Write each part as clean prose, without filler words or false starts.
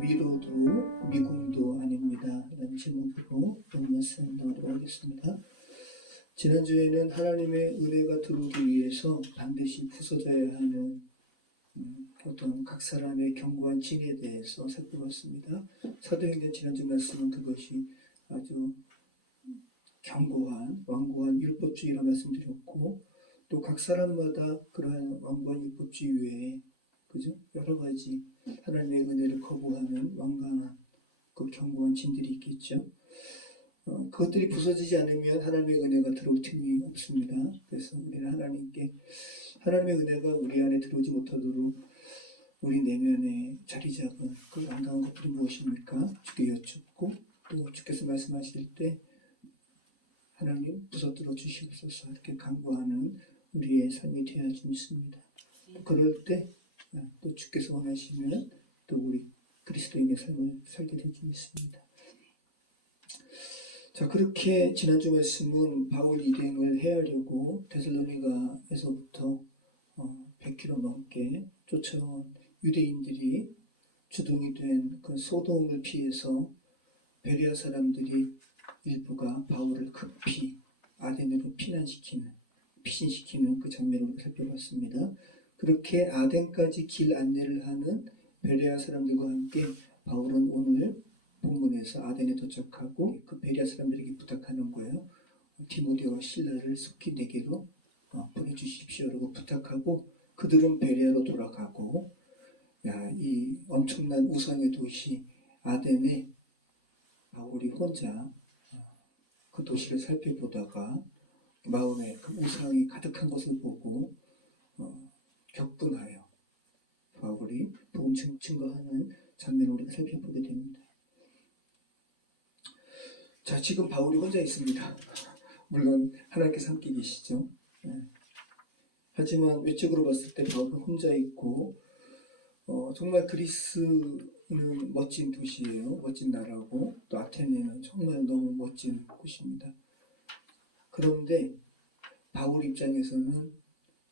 위로도 미궁도 아닙니다 라는 제목으로 오늘 말씀 나누도록 하겠습니다. 지난주에는 하나님의 은혜가 들어오기 위해서 반드시 부서져야 하는 어떤 각 사람의 견고한 진에 대해서 살펴봤습니다. 사도행전 지난주 말씀은 그것이 아주 견고한 완고한 율법주의라고 말씀드렸고, 또 각 사람마다 그러한 완고한 율법주의 외에 그죠? 여러 가지 하나님의 은혜를 거부하는 완강한 그 견고한 진들이 있겠죠. 그것들이 부서지지 않으면 하나님의 은혜가 들어올 틈이 없습니다. 그래서 우리는 하나님께 하나님의 은혜가 우리 안에 들어오지 못하도록 우리 내면에 자리 잡은 그 완강한 것들이 무엇입니까? 주께 여쭙고, 또 주께서 말씀하실 때 하나님 부서뜨려 주시옵소서 이렇게 간구하는 우리의 삶이 되어야 좀 있습니다. 그럴 때 또 주께서 원하시면 또 우리 그리스도인의 삶을 살게 될 줄 믿습니다. 자, 그렇게 지난주 말씀은 바울 일행을 해하려고 데살로니가에서부터 100km 넘게 쫓아온 유대인들이 주동이 된 그 소돔을 피해서 베레아 사람들이 일부가 바울을 급히 아덴으로 피신시키는 그 장면을 살펴봤습니다. 그렇게 아덴까지 길 안내를 하는 베레아 사람들과 함께 바울은 오늘 본문에서 아덴에 도착하고 그 베레아 사람들에게 부탁하는 거예요. 디모데와 실라를 속히 내게로 보내주십시오라고 부탁하고, 그들은 베레아로 돌아가고, 이 엄청난 우상의 도시 아덴에 바울이 혼자 그 도시를 살펴보다가 마음에 그 우상이 가득한 것을 보고 격분하여 바울이 복음 증거하는 장면을 우리가 살펴보게 됩니다. 자, 지금 바울이 혼자 있습니다. 물론 하나님께서 함께 계시죠. 하지만 외적으로 봤을 때 바울은 혼자 있고, 정말 그리스는 멋진 도시예요. 멋진 나라고, 또 아테네는 정말 너무 멋진 곳입니다. 그런데 바울 입장에서는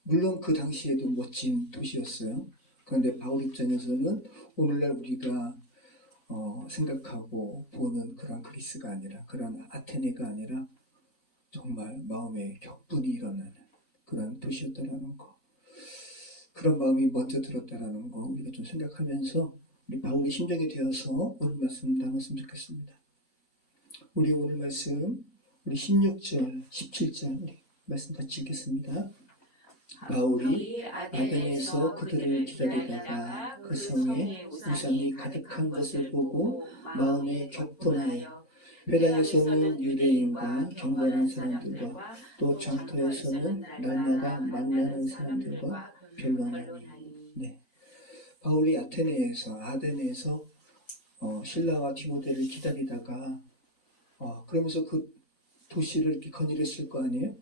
물론 그 당시에도 멋진 도시였어요. 그런데 바울 입장에서는 오늘날 우리가 생각하고 보는 그런 그리스가 아니라, 그런 아테네가 아니라 정말 마음에 격분이 일어나는 그런 도시였다라는 거, 그런 마음이 먼저 들었다라는 거 우리가 좀 생각하면서 우리 바울의 심정이 되어서 오늘 말씀 나눴으면 좋겠습니다. 우리 오늘 말씀 우리 16절, 17절 우리 말씀 같이 읽겠습니다. 바울이 아덴에서 그들을 기다리다가 그 성에 우상이 가득한 것을 보고 마음에 격분하여 회당에서는 유대인과 경건한 사람들과 또 장터에서는 날마다 만나는 사람들과 변론하니. 바울이 아덴에서 신라와 디모데를 기다리다가 그러면서 그 도시를 이렇게 거닐었을 거 아니에요?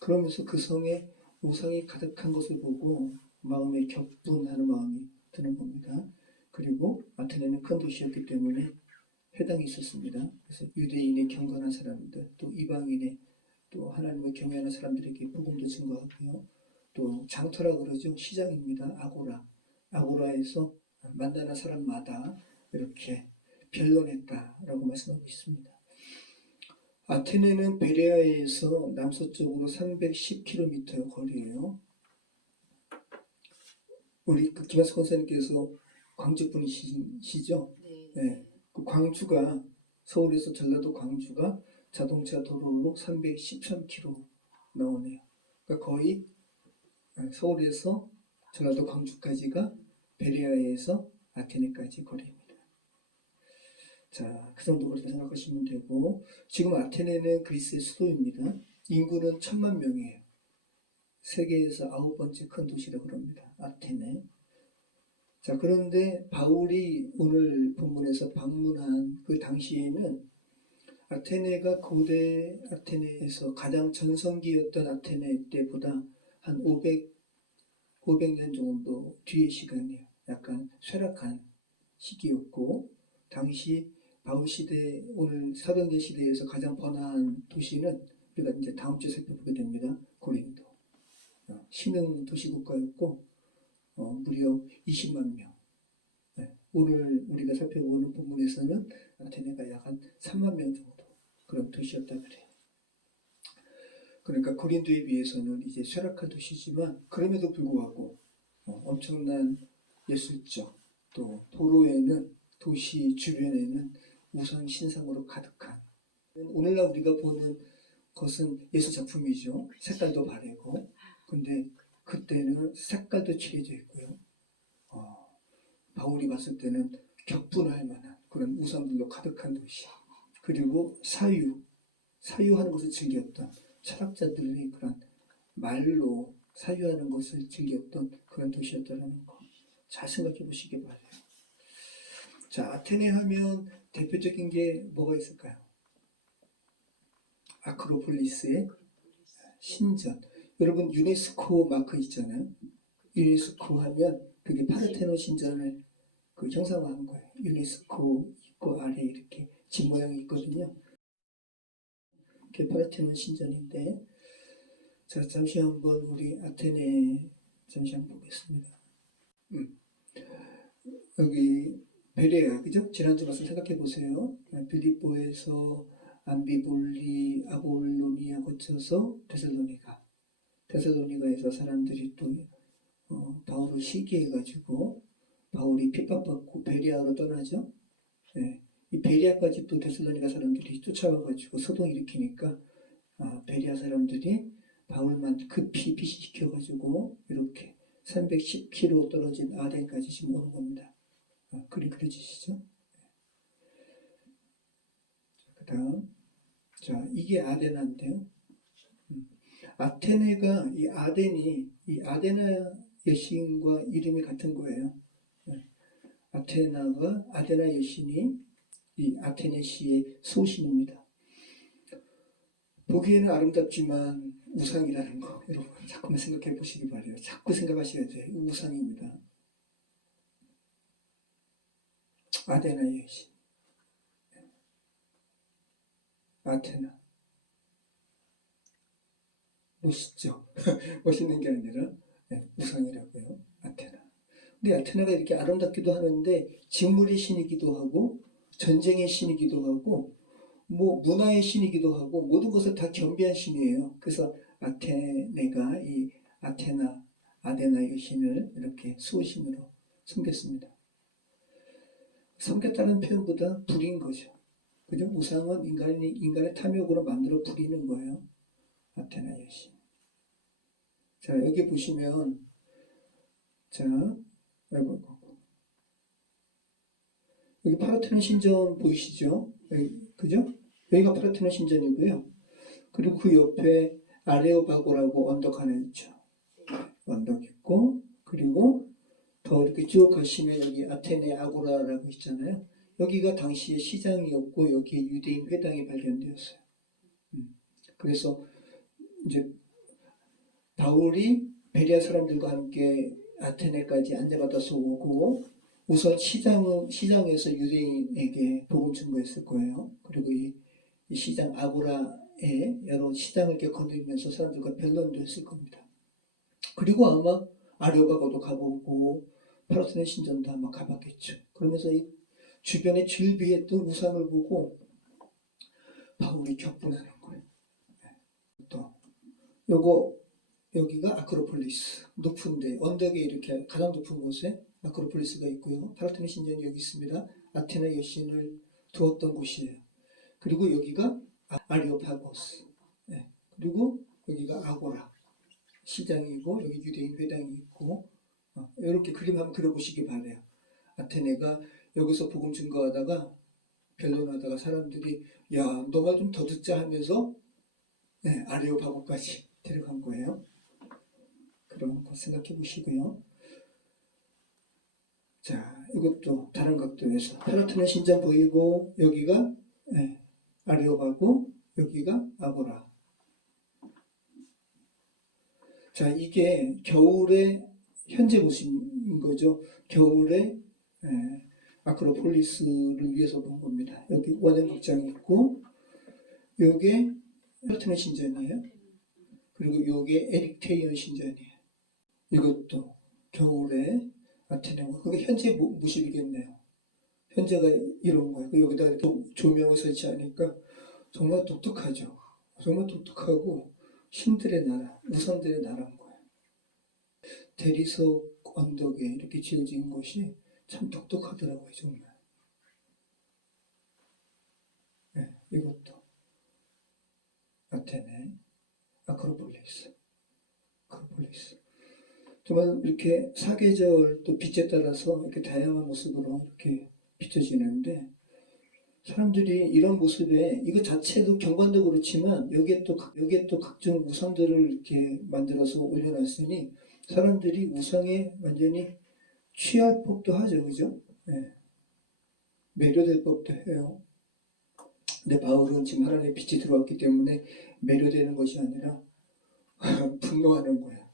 그러면서 그 성에 우상이 가득한 것을 보고 마음에 격분하는 마음이 드는 겁니다. 그리고 아테네는 큰 도시였기 때문에 회당이 있었습니다. 그래서 유대인의 경건한 사람들, 또 이방인의 또 하나님을 경외하는 사람들에게 복음도 증거하고요. 또 장터라 그러죠. 시장입니다. 아고라에서 만나는 사람마다 이렇게 변론했다라고 말씀하고 있습니다. 아테네는 베레아에서 남서쪽으로 310km 거리예요. 우리 김하수 권사님께서 광주 분이시죠? 네. 그 광주가 서울에서 전라도 광주가 자동차 도로로 313km 나오네요. 그러니까 거의 서울에서 전라도 광주까지가 베레아에서 아테네까지 거리입니다. 자, 그 정도 거리다 생각하시면 되고, 지금 아테네는 그리스의 수도입니다. 인구는 1000만 명이에요. 세계에서 9번째 큰 도시라고 그럽니다. 아테네. 자, 그런데 바울이 오늘 본문에서 방문한 그 당시에는 아테네가 고대 아테네에서 가장 전성기였던 아테네 때보다 한 500년 정도 뒤의 시간이에요. 약간 쇠락한 시기였고, 당시 바울 시대, 오늘 사도행전 시대에서 가장 번화한 도시는 우리가 이제 다음 주에 살펴보게 됩니다. 고린도. 신흥 도시국가였고, 무려 20만 명. 오늘 우리가 살펴보는 본문에서는 아테네가 약 한 3만 명 정도 그런 도시였다 그래요. 그러니까 고린도에 비해서는 이제 쇠락한 도시지만 그럼에도 불구하고 엄청난 예술적 또 도로에는 도시 주변에는 우상 신상으로 가득한 오늘날 우리가 보는 것은 예술 작품이죠. 색깔도 바래고 근데 그때는 색깔도 칠해져 있고요. 바울이 봤을 때는 격분할 만한 그런 우상들로 가득한 도시 그리고 사유하는 것을 즐겼던 철학자들의 그런 말로 사유하는 것을 즐겼던 그런 도시였다는 거 잘 생각해 보시기 바라요. 자, 아테네 하면 대표적인 게 뭐가 있을까요? 아크로폴리스의 신전. 여러분 유네스코 마크 있잖아요. 유네스코 하면 그게 파르테논 신전을 그 형상화한 거예요. 유네스코 있고 아래 이렇게 집 모양이 있거든요. 그게 파르테논 신전인데 자, 잠시 한번 우리 아테네 잠시 한번 보겠습니다. 여기 베레아, 그죠? 지난주 말씀 생각해 보세요. 빌립보에서 암비볼리, 아볼로니아 거쳐서 데살로니가에서 사람들이 또 바울을 시기해가지고 바울이 핍박받고 베레아로 떠나죠. 네. 이 베레아까지 또 데살로니가 사람들이 쫓아와가지고 소동 일으키니까 베레아 사람들이 바울만 급히 피신시켜가지고 이렇게 310km 떨어진 아덴까지 지금 오는 겁니다. 그림 그려지시죠? 그 다음 자 이게 아데나인데요. 아테네가 이 아데나 여신과 이름이 같은 거예요. 아데나 여신이 이 아테네시의 소신입니다. 보기에는 아름답지만 우상이라는 거 여러분 자꾸만 생각해 보시기 바래요. 자꾸 생각하셔야 돼요. 우상입니다. 아데나 여신 아테나 멋있죠? 멋있는 게 아니라 우상이라고요. 아테나. 근데 아테나가 이렇게 아름답기도 하는데 직물의 신이기도 하고 전쟁의 신이기도 하고 뭐 문화의 신이기도 하고 모든 것을 다 겸비한 신이에요. 그래서 아테네가 이 아데나 여신을 이렇게 수호신으로 섬겼습니다. 섬겼다는 표현보다 부린 거죠. 그죠? 우상은 인간의 탐욕으로 만들어 부리는 거예요. 아테나 여신. 자, 여기 보시면, 자, 여기 파르테논 신전 보이시죠? 그죠? 여기가 파르테논 신전이고요. 그리고 그 옆에 아레오바고라고 언덕 하나 있죠. 언덕 있고, 그리고 더 이렇게 쭉 가시면 여기 아테네 아고라라고 있잖아요. 여기가 당시에 시장이었고, 여기에 유대인 회당이 발견되었어요. 그래서 이제 바울이 베레아 사람들과 함께 아테네까지 안내받아서 오고 우선 시장에서 유대인에게 복음 증거했을 거예요. 그리고 이 시장 아고라에 여러 시장을 이렇게 거느리면서 사람들과 변론도 했을 겁니다. 그리고 아마 아레오바고도 가보고 파르테논 신전도 아마 가봤겠죠. 그러면서 이 주변에 즐비했던 우상을 보고 바울이 격분하는 거예요. 또 여기가 아크로폴리스 높은데 언덕에 이렇게 가장 높은 곳에 아크로폴리스가 있고요. 파르테논 신전이 여기 있습니다. 아테네 여신을 두었던 곳이에요. 그리고 여기가 아리오파고스. 네. 그리고 여기가 아고라 시장이고 여기 유대인 회당이 있고 이렇게 그림 한번 그려보시기 바래요. 아테네가 여기서 복음 증거하다가 변론하다가 사람들이 야, 너 말 좀 더 듣자 하면서 아리오파고까지 데려간 거예요. 그런 거 생각해 보시고요. 자, 이것도 다른 각도에서 파르테논 신전 보이고 여기가 아레오바고 여기가 아고라. 자, 이게 겨울의 현재 모습인 거죠. 겨울에 아크로폴리스를 위해서 본 겁니다. 여기 원형극장이 있고 요게 파르테논 신전이에요. 그리고 요게 에릭테이온 신전이에요. 이것도 겨울에 아테네, 그게 현재 모습이겠네요. 현재가 이런 거예요. 여기다가 이렇게 조명을 설치하니까 정말 독특하죠. 정말 독특하고 신들의 나라, 우상들의 나라인 거예요. 대리석 언덕에 이렇게 지어진 것이 참 독특하더라고요, 정말. 네, 이것도 아테네, 아크로폴리스. 정말 이렇게 사계절 또 빛에 따라서 이렇게 다양한 모습으로 이렇게 비춰지는데 사람들이 이런 모습에 이거 자체도 경관도 그렇지만 여기에 또 각종 우상들을 이렇게 만들어서 올려놨으니 사람들이 우상에 완전히 취할 법도 하죠, 그죠? 네. 매료될 법도 해요. 근데 바울은 지금 하나님의 빛이 들어왔기 때문에 매료되는 것이 아니라 분노하는 거야.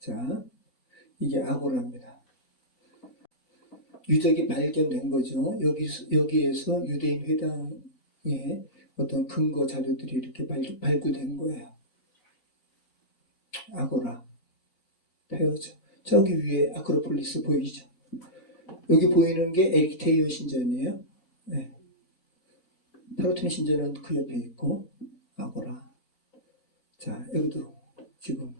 자, 이게 아고라입니다. 유적이 발견된 거죠. 여기에서 유대인 회당의 어떤 근거 자료들이 이렇게 발굴된 거예요. 아고라, 페어죠. 저기 위에 아크로폴리스 보이죠? 여기 보이는 게 에릭테이오 신전이에요. 네. 파르테논 신전은 그 옆에 있고 아고라. 자, 여기도 지금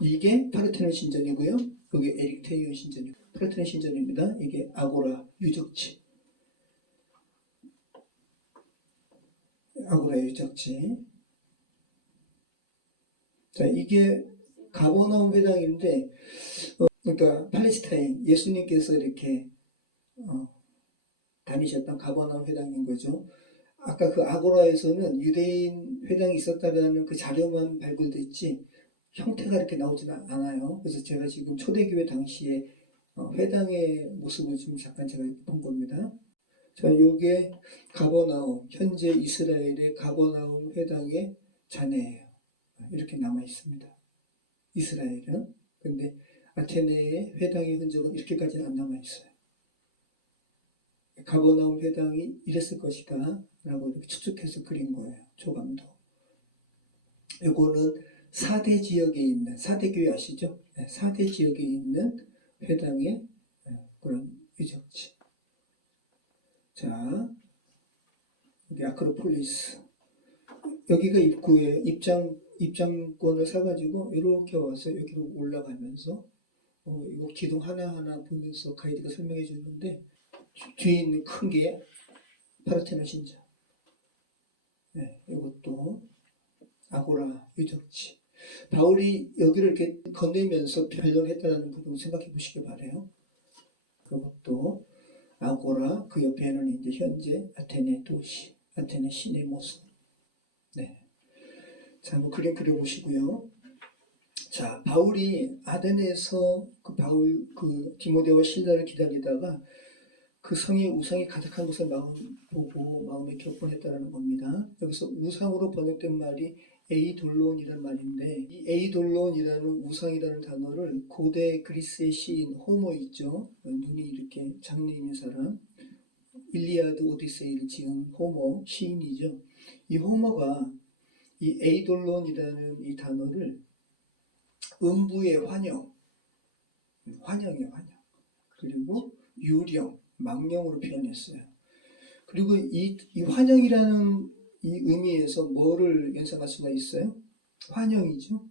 이게 파르테논 신전이고요. 여기 에릭테이오 신전이고 파르테논 신전입니다. 이게 아고라 유적지. 아고라 유적지. 자, 이게 가버나움 회당인데 그러니까 팔레스타인 예수님께서 이렇게 다니셨던 가버나움 회당인 거죠. 아까 그 아고라에서는 유대인 회당이 있었다라는 그 자료만 발굴됐지 형태가 이렇게 나오지는 않아요. 그래서 제가 지금 초대교회 당시에 회당의 모습을 좀 잠깐 제가 본 겁니다. 자, 요게 가버나움, 현재 이스라엘의 가버나움 회당의 잔해예요. 이렇게 남아 있습니다. 이스라엘은. 근데 아테네의 회당의 흔적은 이렇게까지는 안 남아 있어요. 가버나움 회당이 이랬을 것이다 라고 이렇게 추측해서 그린 거예요. 조감도. 요거는 4대 지역에 있는 4대 교회 아시죠? 4대 지역에 있는 회당의 그런 유적지. 자, 여기 아크로폴리스. 여기가 입구에 입장권을 사가지고 이렇게 와서 여기로 올라가면서 이거 기둥 하나하나 보면서 가이드가 설명해 주는데 뒤에 있는 큰 게 파르테논 신전. 네, 이것도 아고라 유적지. 바울이 여기를 이렇게 건네면서 변론했다는 부분 생각해 보시기 바래요. 그것도 아고라, 그 옆에는 이제 현재 아테네 도시, 아테네 시내 모습. 네. 자, 한번 그림 그려보시고요. 자, 바울이 아덴에서 그 디모데와 실라를 기다리다가 그 성에 우상이 가득한 것을 보고 마음에 격분했다는 겁니다. 여기서 우상으로 번역된 말이 에이돌론이라는 말인데 이 에이돌론이라는 우상이라는 단어를 고대 그리스의 시인 호모 있죠. 눈이 이렇게 장래있는 사람 일리아드 오디세이를 지은 호모 시인이죠. 이 호모가 이 에이돌론이라는 이 단어를 음부의 환영이에요. 환영. 그리고 유령, 망령으로 표현했어요. 그리고 이 환영이라는 이 의미에서 뭐를 연상할 수가 있어요? 환영이죠.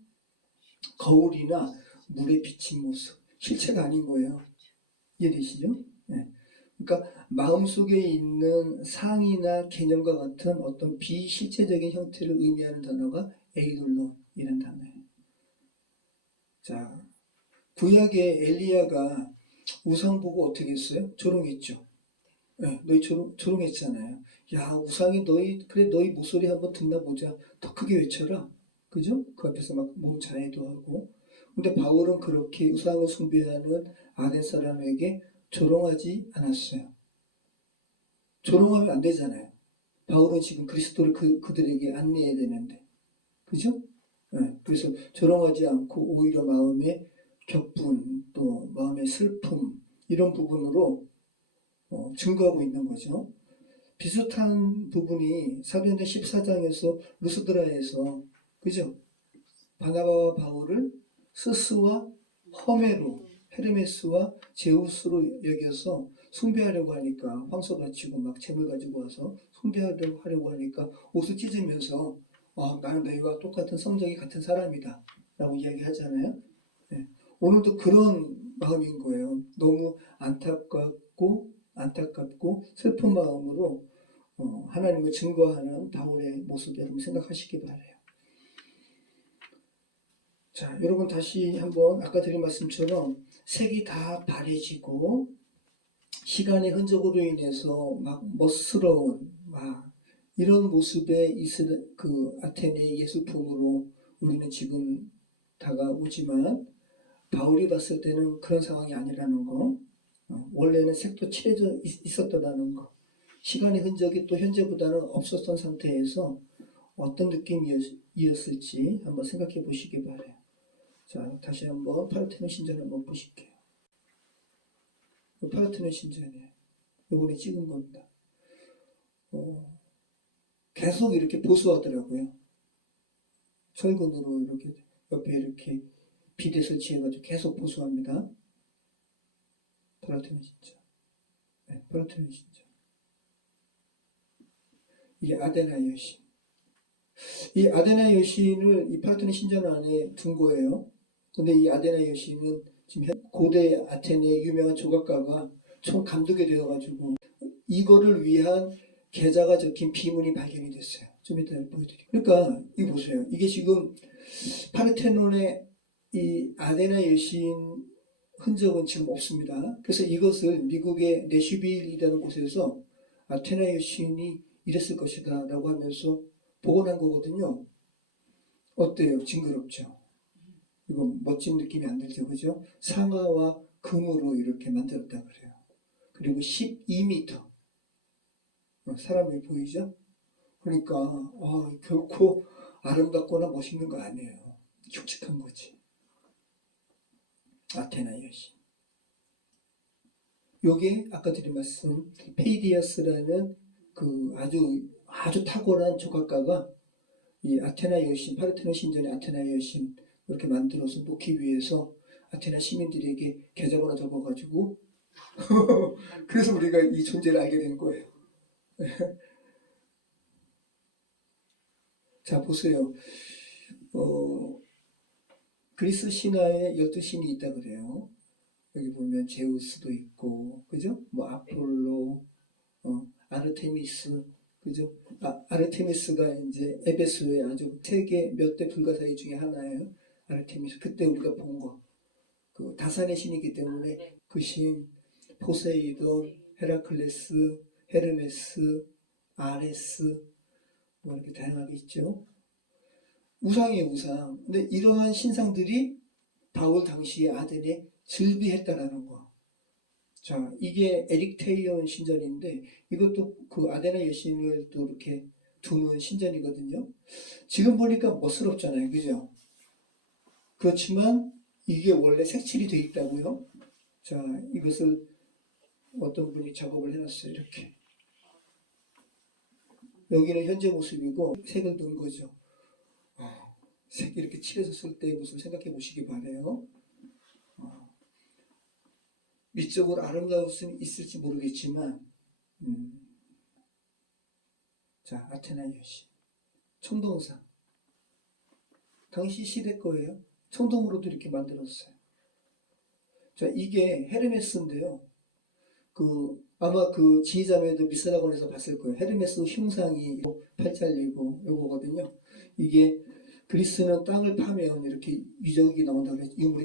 거울이나 물에 비친 모습. 실체가 아닌 거예요. 이해되시죠? 네. 그러니까 마음속에 있는 상이나 개념과 같은 어떤 비실체적인 형태를 의미하는 단어가 에이돌론이라는 단어예요. 자, 구약의 엘리야가 우상 보고 어떻게 했어요? 조롱했죠. 네, 너희 조롱했잖아요. 야, 우상이 그래 너희 목소리 한번 듣나 보자. 더 크게 외쳐라. 그죠? 그 앞에서 막 몸 자해도 하고. 근데 바울은 그렇게 우상을 숭배하는 아덴 사람에게 조롱하지 않았어요. 조롱하면 안 되잖아요. 바울은 지금 그리스도를 그들에게 안내해야 되는데. 그죠? 네, 그래서 조롱하지 않고 오히려 마음의 격분, 또 마음의 슬픔, 이런 부분으로 증거하고 있는 거죠. 비슷한 부분이 사도행전 14장에서 루스드라에서 그죠? 바나바와 바울을 스스와 허메로 헤르메스와 제우스로 여겨서 숭배하려고 하니까 황소 바치고 막 재물 가지고 와서 숭배하려고 하려고 하니까 옷을 찢으면서 나는 너희와 똑같은 성적이 같은 사람이다 라고 이야기하잖아요. 네. 오늘도 그런 마음인 거예요. 너무 안타깝고 슬픈 마음으로 하나님을 증거하는 바울의 모습 여러분 생각하시기 바라요. 자, 여러분 다시 한번 아까 드린 말씀처럼 색이 다 바래지고 시간의 흔적으로 인해서 막 멋스러운 막 이런 모습의 그 아테네의 예술품으로 우리는 지금 다가오지만 바울이 봤을 때는 그런 상황이 아니라는 거, 원래는 색도 칠해져 있었다는 거, 시간의 흔적이 또 현재보다는 없었던 상태에서 어떤 느낌이었을지 한번 생각해 보시기 바라요. 자, 다시 한번 파르테논 신전을 한번 보실게요. 파르테논 신전이에요. 요번에 찍은 겁니다. 계속 이렇게 보수하더라고요. 철근으로 이렇게 옆에 이렇게 비대 설치해가지고 계속 보수합니다. 파르테논 신전. 네, 파르테논 신전. 이게 아데나 여신. 이 아데나 여신을 이 파르테논 신전 안에 둔 거예요. 근데 이 아데나 여신은 지금 고대 아테네의 유명한 조각가가 총 감독이 되어가지고 이거를 위한 계좌가 적힌 비문이 발견이 됐어요. 좀 이따 보여드릴게요. 그러니까 이거 보세요. 이게 지금 파르테논의 이 아데나 여신 흔적은 지금 없습니다. 그래서 이것을 미국의 내슈빌이라는 곳에서 아테나 여신이 이랬을 것이다 라고 하면서 복원한 거거든요. 어때요? 징그럽죠? 이거 멋진 느낌이 안 들죠, 그죠? 상아와 금으로 이렇게 만들었다 그래요. 그리고 12m. 사람이 보이죠? 그러니까 결코 아름답거나 멋있는 거 아니에요. 흉측한 거지. 아테나 여신. 요게 아까 드린 말씀 페이디아스라는 그 아주 탁월한 조각가가 이 아테나 여신, 파르테논 신전의 아테나 여신 이렇게 만들어서 놓기 위해서 아테나 시민들에게 계좌번호 적어가지고 그래서 우리가 이 존재를 알게 된 거예요. 자, 보세요. 그리스 신화에 12신이 있다 그래요. 여기 보면 제우스도 있고, 그죠? 뭐 아폴로, 아르테미스, 그죠? 아르테미스가 이제 에베소의 아주 세계 몇 대 불가사의 중에 하나예요. 아르테미스. 그때 우리가 본 거. 그 다산의 신이기 때문에 그 신, 포세이돈, 헤라클레스, 헤르메스, 아레스, 뭐 이렇게 다양하게 있죠. 우상이에요, 우상. 근데 이러한 신상들이 바울 당시에 아덴에 즐비했다라는 거. 자, 이게 에릭 테이온 신전인데 이것도 그 아데나 여신을 또 이렇게 두는 신전이거든요. 지금 보니까 멋스럽잖아요, 그죠? 그렇지만 이게 원래 색칠이 되어 있다고요. 자, 이것을 어떤 분이 작업을 해놨어요, 이렇게. 여기는 현재 모습이고 색을 넣은 거죠. 색 이렇게 칠해서 쓸 때의 모습을 생각해 보시기 바래요. 미적으로 아름다울 수는 있을지 모르겠지만 자, 아테나 여신 청동상 당시 시대 거예요. 청동으로도 이렇게 만들었어요. 자, 이게 헤르메스인데요. 아마 그 지휘자매도 미스라곤에서 봤을 거예요. 헤르메스 흉상이 팔 잘리고 요거거든요. 이게 그리스는 땅을 파면 이렇게 유물이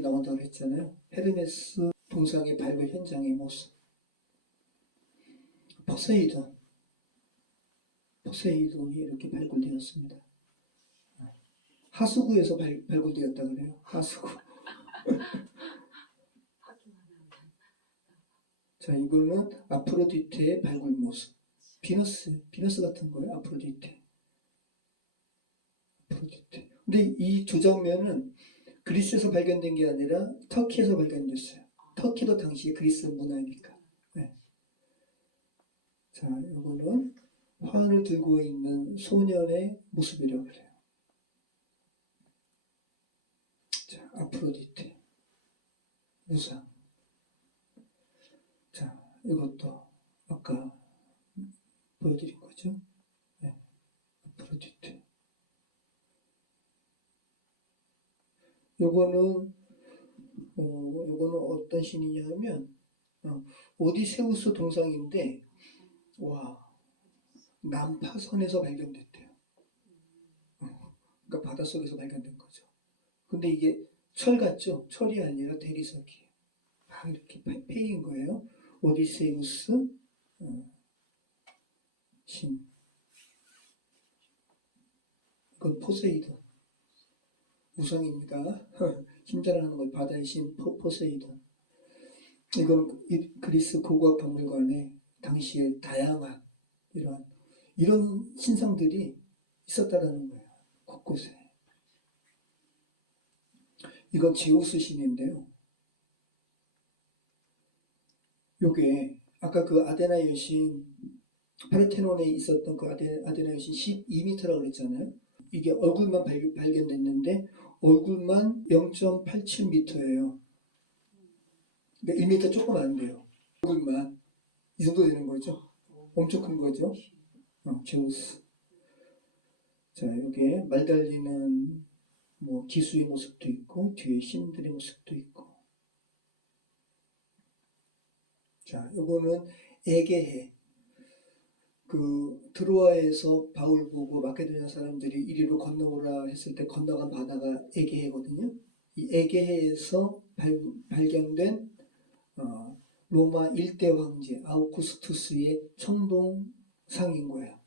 나온다고 했잖아요. 헤르메스 동상의 발굴 현장의 모습. 포세이돈이 이렇게 발굴되었습니다. 하수구에서 발굴되었다 그래요. 하수구. 자, 이거는 아프로디테의 발굴 모습. 비너스 같은 거예요. 아프로디테. 근데 이 두 장면은 그리스에서 발견된 게 아니라 터키에서 발견됐어요. 터키도 당시 그리스 문화니까. 네. 자, 이거는 화환을 들고 있는 소년의 모습이라고 그래요. 자, 아프로디테. 우상. 이것도 아까 보여드린 거죠. 네. 아프로디테. 요거는 어떤 신이냐 하면 오디세우스 동상인데 와 남파선에서 발견됐대요. 그러니까 바닷속에서 발견된 거죠. 근데 이게 철 같죠? 철이 아니라 대리석이에요. 막 이렇게 페인 거예요. 오디세우스 신. 이건 포세이돈. 우상입니다. 힘자랑하는 거 바다의 신 포세이돈. 이건 그리스 고고학 박물관에 당시에 다양한 이런 신상들이 있었다라는 거예요. 곳곳에. 이건 제우스 신인데요. 요게 아까 그 아데나 여신 파르테논에 있었던 그 아데나 여신 12m라고 그랬잖아요. 이게 얼굴만 발견됐는데 얼굴만 0.87m예요. 그러니까 1m 조금 안 돼요. 얼굴만 이 정도 되는 거죠. 엄청 큰 거죠. 제우스. 자, 여기에 말 달리는 뭐 기수의 모습도 있고 뒤에 신들의 모습도 있고. 자, 요거는 에게해. 그 드로아에서 바울 보고 마케도니아 사람들이 이리로 건너오라 했을 때 건너간 바다가 에게해거든요. 이 에게해에서 발견된 로마 일대 황제 아우구스투스의 청동상인 거예요.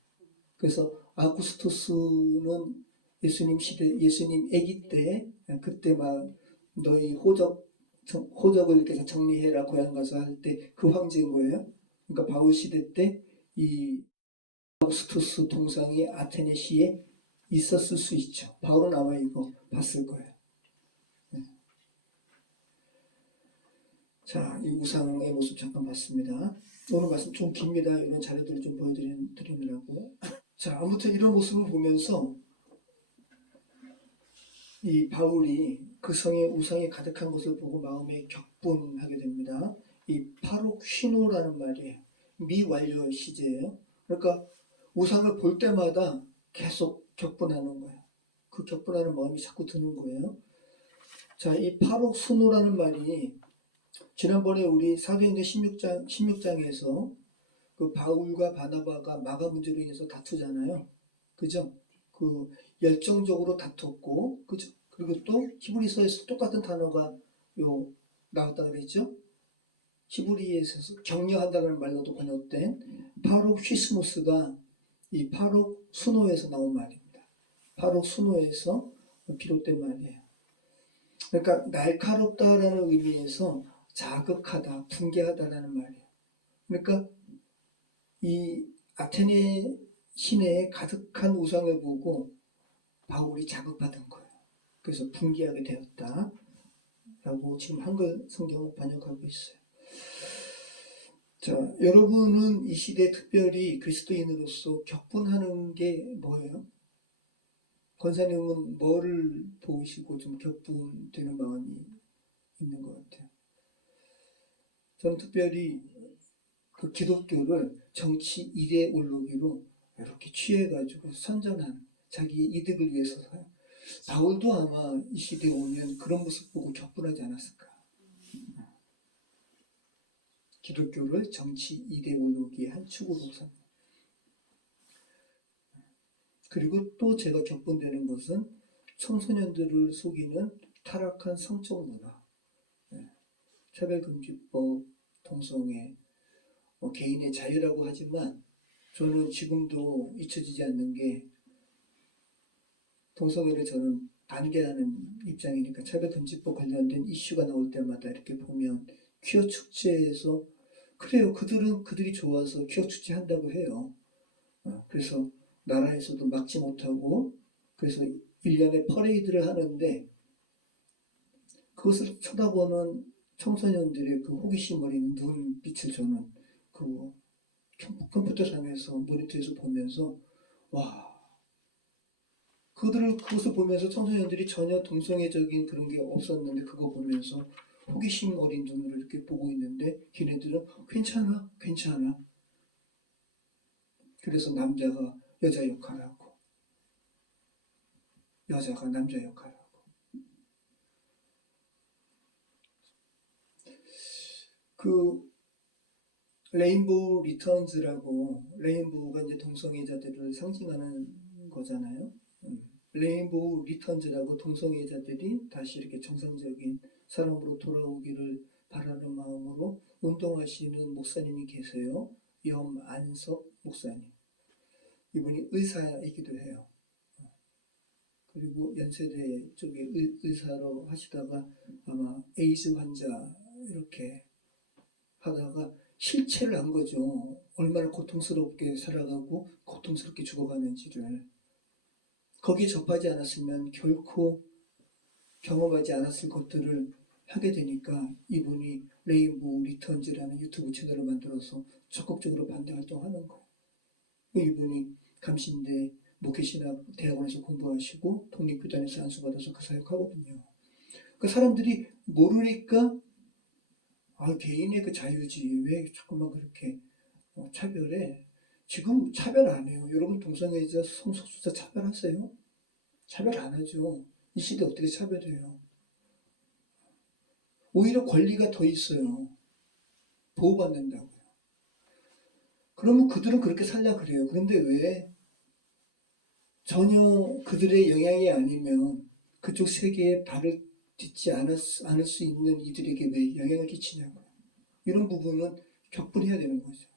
그래서 아우구스투스는 예수님 시대, 예수님 아기 때 그때 막 너희 호적을 이렇게 정리해라 고향 가서 할 때 그 황제인 거예요. 그러니까 바울 시대 때 이 아우구스투스 동상이 아테네시에 있었을 수 있죠. 바울은 아마 이거 봤을 거예요. 자, 이 우상의 모습 잠깐 봤습니다. 오늘 말씀 좀 깁니다. 이런 자료들을 좀 보여드리느라고. 자, 아무튼 이런 모습을 보면서 이 바울이 그 성에 우상이 가득한 것을 보고 마음에 격분하게 됩니다. 이 파록시노라는 말이에요. 미완료 시제예요. 그러니까 우상을 볼 때마다 계속 격분하는 거예요. 그 격분하는 마음이 자꾸 드는 거예요. 자, 이 파록수노라는 말이 지난번에 우리 사도행전 16장에서 그 바울과 바나바가 마가 문제로 인해서 다투잖아요. 그죠? 그 열정적으로 다퉜고, 그죠? 그리고 또 히브리서에서 똑같은 단어가 나왔다 그랬죠? 히브리에서 격려한다는 말로도 번역된 파록 휘스모스가 이 파록 수노에서 나온 말입니다. 파록 수노에서 비롯된 말이에요. 그러니까 날카롭다라는 의미에서 자극하다, 분개하다라는 말이에요. 그러니까 이 아테네 시내에 가득한 우상을 보고 바울이 자극받은 거예요. 그래서 분개하게 되었다 라고 지금 한글 성경을 번역하고 있어요. 자, 여러분은 이 시대에 특별히 그리스도인으로서 격분하는 게 뭐예요? 권사님은 뭐를 보시고 좀 격분되는 마음이 있는 것 같아요? 저는 특별히 그 기독교를 정치 이데올로기로 이렇게 취해가지고 선전한 자기 이득을 위해서요. 바울도 아마 이 시대에 오면 그런 모습 보고 격분하지 않았을까. 기독교를 정치 이데올로기의 한 축으로 삼. 그리고 또 제가 격분되는 것은 청소년들을 속이는 타락한 성적 문화, 차별금지법, 동성애, 개인의 자유라고 하지만 저는 지금도 잊혀지지 않는 게 동성애를 저는 반대하는 입장이니까 차별금지법 관련된 이슈가 나올 때마다 이렇게 보면 퀴어 축제에서 그래요. 그들이 좋아서 퀴어 축제 한다고 해요. 그래서 나라에서도 막지 못하고 그래서 1년에 퍼레이드를 하는데 그것을 쳐다보는 청소년들의 그 호기심 어린 눈빛을 저는 그 컴퓨터상에서 모니터에서 보면서 와 그것을 보면서 청소년들이 전혀 동성애적인 그런 게 없었는데 그거 보면서 호기심 어린 눈으로 이렇게 보고 있는데 걔네들은 괜찮아, 괜찮아. 그래서 남자가 여자 역할하고 여자가 남자 역할하고. 그 레인보우 리턴즈라고, 레인보우가 이제 동성애자들을 상징하는 거잖아요. 레인보우 리턴즈라고 동성애자들이 다시 이렇게 정상적인 사람으로 돌아오기를 바라는 마음으로 운동하시는 목사님이 계세요. 염안석 목사님. 이분이 의사이기도 해요. 그리고 연세대 쪽에 의사로 하시다가 아마 에이즈 환자 이렇게 하다가 실체를 안 거죠. 얼마나 고통스럽게 살아가고 고통스럽게 죽어가는지를. 거기에 접하지 않았으면 결코 경험하지 않았을 것들을 하게 되니까 이분이 레인보우 리턴즈라는 유튜브 채널을 만들어서 적극적으로 반대 활동하는 거예요. 이분이 감신대 목회신학 대학원에서 공부하시고 독립교단에서 안수받아서 그 사역하거든요. 그 사람들이 모르니까 개인의 그 자유지 왜 자꾸만 그렇게 차별해. 지금 차별 안 해요. 여러분 동성애자 성소수자 차별하세요? 차별 안 하죠. 이 시대 어떻게 차별해요? 오히려 권리가 더 있어요. 보호받는다고요. 그러면 그들은 그렇게 살려 그래요. 그런데 왜 전혀 그들의 영향이 아니면 그쪽 세계에 발을 딛지 않을 수 있는 이들에게 왜 영향을 끼치냐고요. 이런 부분은 격분해야 되는 거죠.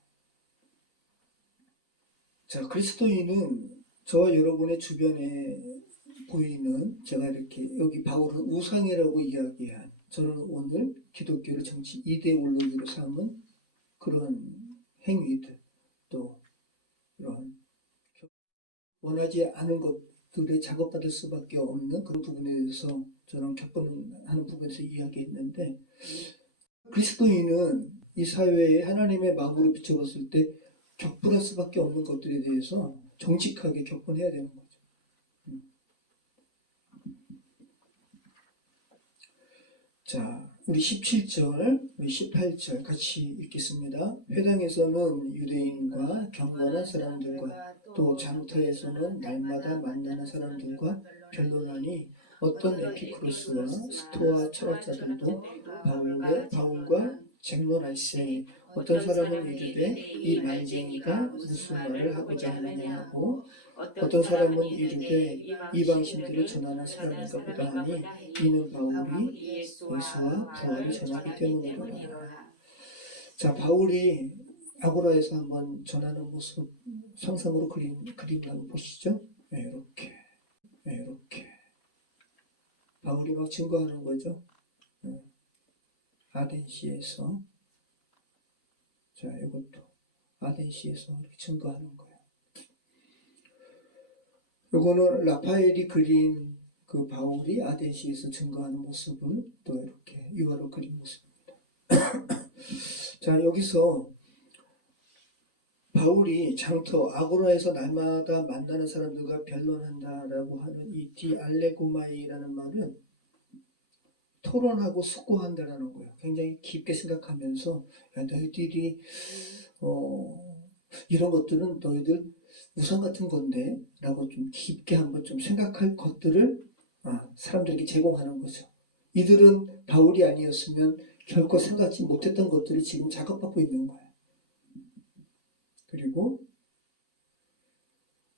자, 그리스도인은 저와 여러분의 주변에 보이는, 제가 이렇게 여기 바울은 우상이라고 이야기한, 저는 오늘 기독교를 정치 이데올로기로 삼은 그런 행위들, 또 이런 원하지 않은 것들에 작업받을 수밖에 없는 그런 부분에 대해서 저는 격분하는 부분에서 이야기했는데, 그리스도인은 이 사회에 하나님의 마음으로 비춰봤을 때 격분할 수밖에 없는 것들에 대해서 정직하게 격분해야 되는 거죠. 자, 우리 17절, 우리 18절 같이 읽겠습니다. 회당에서는 유대인과 경건한 사람들과 또 장터에서는 날마다 만나는 사람들과 변론하니 어떤 에피쿠로스와 스토아 철학자들도 바울과 쟁론할세. 어떤 사람은 이르되 이 말쟁이가 무슨 말을 하고자 하느냐 하고, 어떤 사람은 이르되 이방신들을 전하는 사람인가 보다 하니 이는 바울이 예수와 부활을 전하기 때문이로라. 자, 바울이 아고라에서 한번 전하는 모습 상상으로 그림을 한번 보시죠. 이렇게 바울이 막 증거하는 거죠. 아덴시에서. 자, 이것도 아덴시에서 이렇게 증거하는 거예요. 이거는 라파엘이 그린 그 바울이 아덴시에서 증거하는 모습을 또 이렇게 유화로 그린 모습입니다. 자, 여기서 바울이 장터 아고라에서 날마다 만나는 사람들과 변론한다라고 하는 이 디알레고마이라는 말은 토론하고 숙고한다라는 거예요. 굉장히 깊게 생각하면서 야, 너희들이 이런 것들은 너희들 우상 같은 건데 라고 좀 깊게 한번 좀 생각할 것들을 사람들에게 제공하는 거죠. 이들은 바울이 아니었으면 결코 생각지 못했던 것들을 지금 작업하고 있는 거예요. 그리고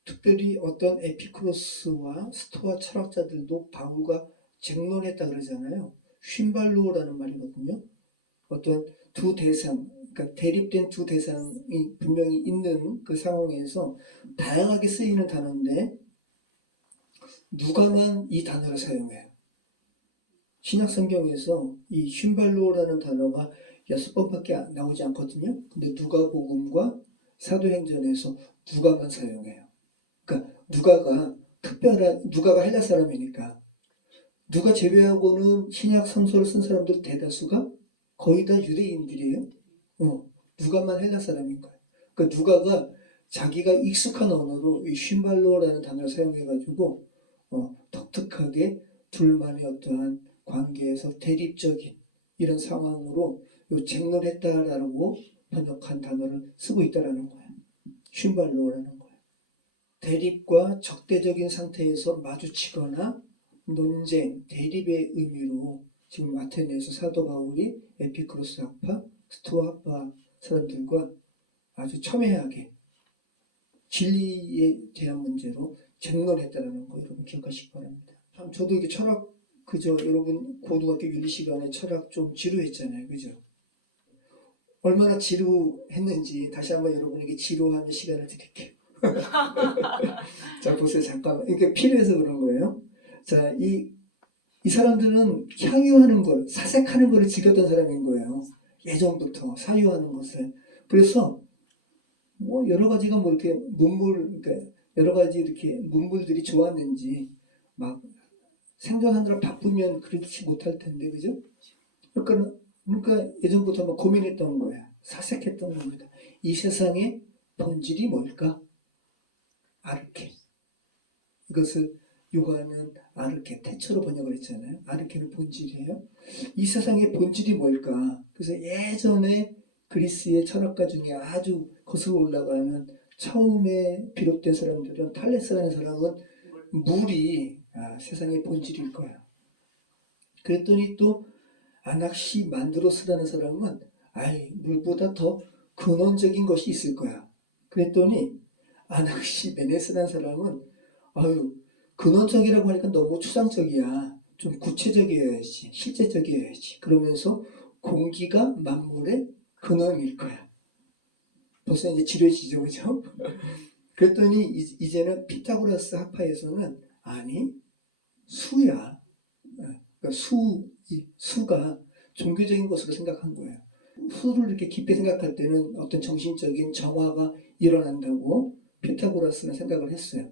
특별히 어떤 에피쿠로스와 스토아 철학자들도 바울과 쟁론했다 그러잖아요. 쉰발로라는 말이거든요. 어떤 두 대상, 그러니까 대립된 두 대상이 분명히 있는 그 상황에서 다양하게 쓰이는 단어인데 누가만 이 단어를 사용해요. 신약 성경에서 이 쉰발로라는 단어가 6번밖에 나오지 않거든요. 근데 누가복음과 사도행전에서 누가만 사용해요. 그러니까 누가가 헬라 사람이니까 누가 제외하고는 신약 성서를 쓴 사람들 대다수가 거의 다 유대인들이에요. 누가만 헬라 사람인 거예요. 그러니까 누가가 자기가 익숙한 언어로 이 쉰발로라는 단어를 사용해가지고 독특하게 둘만의 어떠한 관계에서 대립적인 이런 상황으로 요 쟁론했다라고 번역한 단어를 쓰고 있다라는 거예요. 쉰발로라는 거예요. 대립과 적대적인 상태에서 마주치거나 논쟁, 대립의 의미로 지금 아테네에서 사도 바울이 에피크로스 학파, 스토아 학파 사람들과 아주 첨예하게 진리에 대한 문제로 쟁론했다라는 거 여러분 기억하시기 바랍니다. 참 저도 이게 철학 그저 여러분 고등학교 윤리 시간에 철학 좀 지루했잖아요, 그죠? 얼마나 지루했는지 다시 한번 여러분에게 지루하는 시간을 드릴게요. 자 보세요, 잠깐만. 이게 필요해서 그런 거예요. 자, 이 사람들은 향유하는 걸, 사색하는 것을 즐겼던 사람인 거예요. 예전부터 사유하는 것을. 그래서 뭐 여러 가지가 뭐 이렇게 그러니까 여러 가지 이렇게 문물들이 좋았는지 막 생존하느라 바쁘면 그렇지 못할 텐데, 그죠? 그러니까 예전부터 막 고민했던 거야. 사색했던 겁니다. 이 세상의 본질이 뭘까? 아르케. 이것을 요한은 아르케, 태초로 번역을 했잖아요. 아르케는 본질이에요. 이 세상의 본질이 뭘까? 그래서 예전에 그리스의 철학가 중에 아주 거슬러 올라가는 처음에 비롯된 사람들은 탈레스라는 사람은 물이 세상의 본질일 거야. 그랬더니 또 아낙시만드로스라는 사람은 물보다 더 근원적인 것이 있을 거야. 그랬더니 아낙시메네스라는 사람은 근원적이라고 하니까 너무 추상적이야. 좀 구체적이어야지, 실제적이어야지. 그러면서 공기가 만물의 근원일 거야. 벌써 이제 지루해지죠, 그죠? 그랬더니 이제는 피타고라스 학파에서는 아니 수야. 그러니까 수가 종교적인 것으로 생각한 거예요. 수를 이렇게 깊게 생각할 때는 어떤 정신적인 정화가 일어난다고 피타고라스는 생각을 했어요.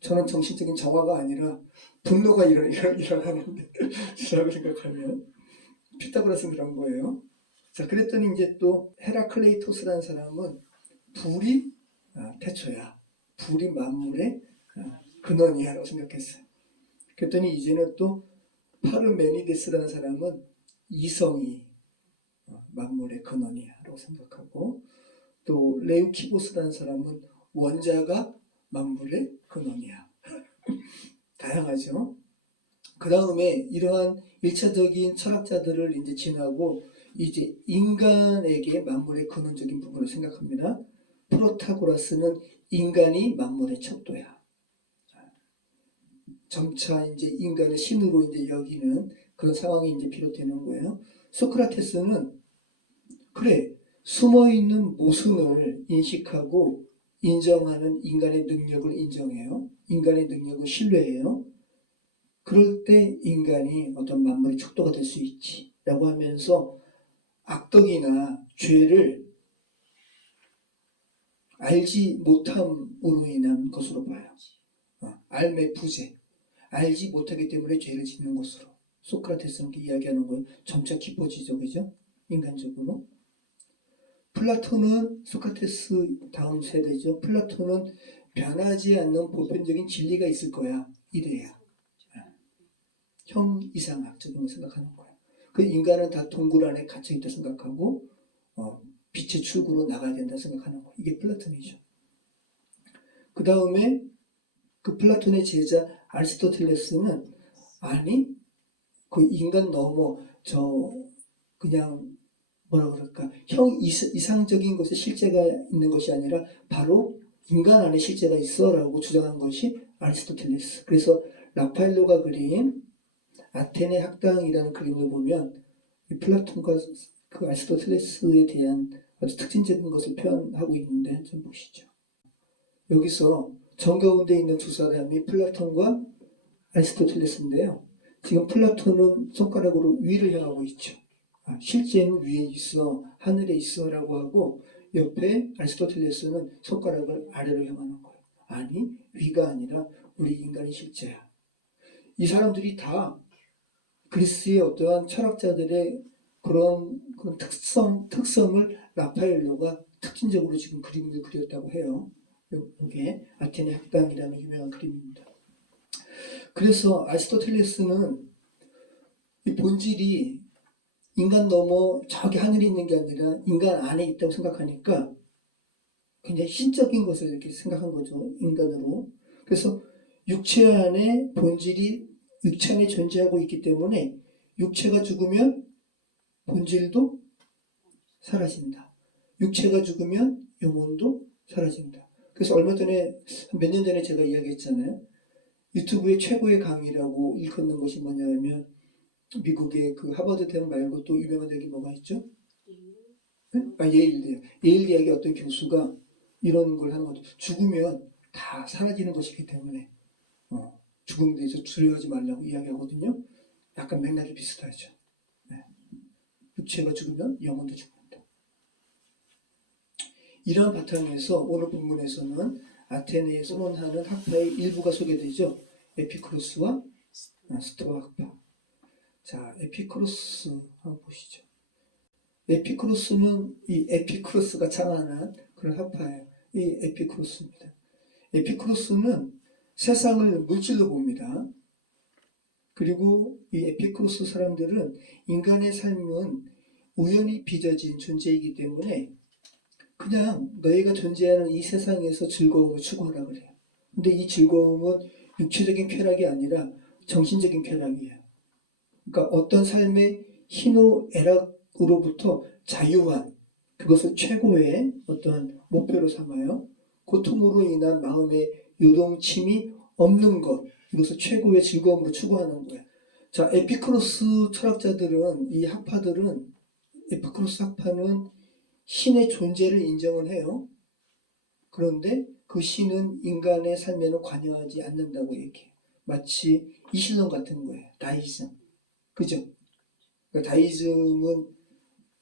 저는 정신적인 정화가 아니라 분노가 일어나는데 라고 생각하면 피타고라스는 그런 거예요. 자, 그랬더니 이제 또 헤라클레이토스라는 사람은 불이 태초야. 불이 만물의 근원이야 라고 생각했어요. 그랬더니 이제는 또 파르메니데스라는 사람은 이성이 만물의 근원이야 라고 생각하고, 또 레우키보스라는 사람은 원자가 만물의 근원이야. 다양하죠. 그 다음에 이러한 1차적인 철학자들을 이제 지나고 이제 인간에게 만물의 근원적인 부분을 생각합니다. 프로타고라스는 인간이 만물의 척도야. 점차 이제 인간을 신으로 이제 여기는 그런 상황이 이제 비롯되는 거예요. 소크라테스는 그래, 숨어있는 모순을 인식하고 인정하는 인간의 능력을 인정해요. 인간의 능력을 신뢰해요. 그럴 때 인간이 어떤 만물의 척도가 될 수 있지 라고 하면서 악덕이나 죄를 알지 못함으로 인한 것으로 봐요. 알매 부재, 알지 못하기 때문에 죄를 짓는 것으로 소크라테스는 이렇게 이야기하는 거예요. 점차 깊어지죠, 그죠? 인간적으로. 플라톤은 소크라테스 다음 세대죠. 플라톤은 변하지 않는 보편적인 진리가 있을 거야. 이래야. 형 이상학적인 걸 생각하는 거예요. 그 인간은 다 동굴 안에 갇혀있다 생각하고 빛의 출구로 나가야 된다 생각하는 거예요. 이게 플라톤이죠. 그 다음에 그 플라톤의 제자 아리스토텔레스는 아니 그 인간 넘어 그냥 뭐라 그럴까 이상적인 것에 실제가 있는 것이 아니라 바로 인간 안에 실제가 있어 라고 주장한 것이 아리스토텔레스. 그래서 라파엘로가 그린 아테네 학당이라는 그림을 보면 플라톤과 그 아리스토텔레스에 대한 아주 특징적인 것을 표현하고 있는데 좀 보시죠. 여기서 정 가운데 있는 두 사람이 플라톤과 아리스토텔레스인데요. 지금 플라톤은 손가락으로 위를 향하고 있죠. 실제는 위에 있어, 하늘에 있어 라고 하고, 옆에 아리스토텔레스는 손가락을 아래로 향하는 거예요. 아니, 위가 아니라 우리 인간이 실제야. 이 사람들이 다 그리스의 어떠한 철학자들의 그런 특성을 라파엘로가 특징적으로 지금 그림을 그렸다고 해요. 이게 아테네 학당이라는 유명한 그림입니다. 그래서 아리스토텔레스는 이 본질이 인간 넘어 저기 하늘에 있는 게 아니라 인간 안에 있다고 생각하니까 굉장히 신적인 것을 이렇게 생각한 거죠. 인간으로. 그래서 육체 안에 본질이 육체 안에 존재하고 있기 때문에 육체가 죽으면 본질도 사라진다. 육체가 죽으면 영혼도 사라진다. 그래서 얼마 전에 몇 년 전에 제가 이야기했잖아요. 유튜브의 최고의 강의라고 일컫는 것이 뭐냐면 미국의 그 하버드 대학 말고 또 유명한 대학이 뭐가 있죠? 네? 예일대요. 예일 대학의 어떤 교수가 이런 걸 하는 거죠. 죽으면 다 사라지는 것이기 때문에 죽음에 대해서 두려워하지 말라고 이야기하거든요. 약간 맥락이 비슷하죠. 네. 육체가 죽으면 영혼도 죽는다. 이런 바탕에서 오늘 본문에서는 아테네에 선언하는 학파의 일부가 소개되죠. 에피쿠로스와 스토아 학파. 자, 에피쿠로스 한번 보시죠. 에피쿠로스는 이 에피쿠로스가 창안한 그런 학파예요. 이 에피쿠로스입니다. 에피쿠로스는 세상을 물질로 봅니다. 그리고 이 에피쿠로스 사람들은 인간의 삶은 우연히 빚어진 존재이기 때문에 그냥 너희가 존재하는 이 세상에서 즐거움을 추구하라 그래요. 근데 이 즐거움은 육체적인 쾌락이 아니라 정신적인 쾌락이에요. 그러니까 어떤 삶의 희노애락으로부터 자유한 그것을 최고의 어떠한 목표로 삼아요. 고통으로 인한 마음의 요동침이 없는 것, 이것을 최고의 즐거움으로 추구하는 거예요. 자, 에피쿠로스 철학자들은, 이 학파들은, 에피쿠로스 학파는 신의 존재를 인정을 해요. 그런데 그 신은 인간의 삶에는 관여하지 않는다고 얘기해요. 마치 이슬람 같은 거예요. 다이즘. 그죠? 그러니까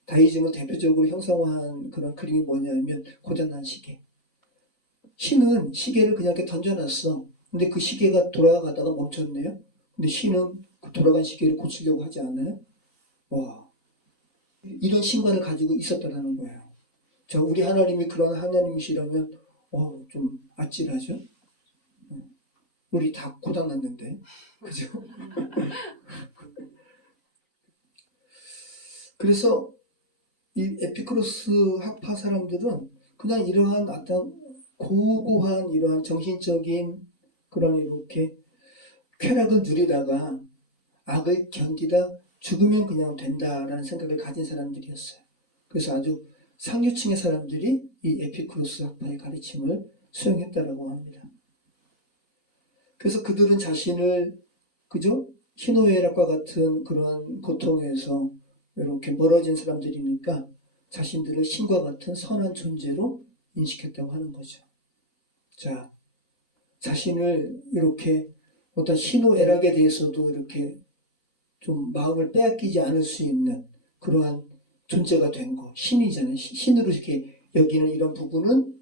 다이즘을 대표적으로 형상화한 그런 그림이 뭐냐면 고장난 시계. 신은 시계를 그냥 이렇게 던져놨어. 근데 그 시계가 돌아가다가 멈췄네요. 근데 신은 그 돌아간 시계를 고치려고 하지 않아요? 와, 이런 신관을 가지고 있었다는 거예요. 자, 우리 하나님이 그런 하나님이시라면 좀 아찔하죠? 우리 다 고장났는데. 그죠? 그래서 이 에피쿠로스 학파 사람들은 그냥 이러한 어떤 고고한 이러한 정신적인 그런 이렇게 쾌락을 누리다가 악을 견디다 죽으면 그냥 된다라는 생각을 가진 사람들이었어요. 그래서 아주 상류층의 사람들이 이 에피쿠로스 학파의 가르침을 수용했다라고 합니다. 그래서 그들은 자신을 그죠? 희노애락과 같은 그런 고통에서 이렇게 멀어진 사람들이니까 자신들을 신과 같은 선한 존재로 인식했다고 하는 거죠. 자, 자신을 이렇게 어떤 희노애락에 대해서도 이렇게 좀 마음을 빼앗기지 않을 수 있는 그러한 존재가 된 거. 신이잖아요. 신으로 이렇게 여기는 이런 부분은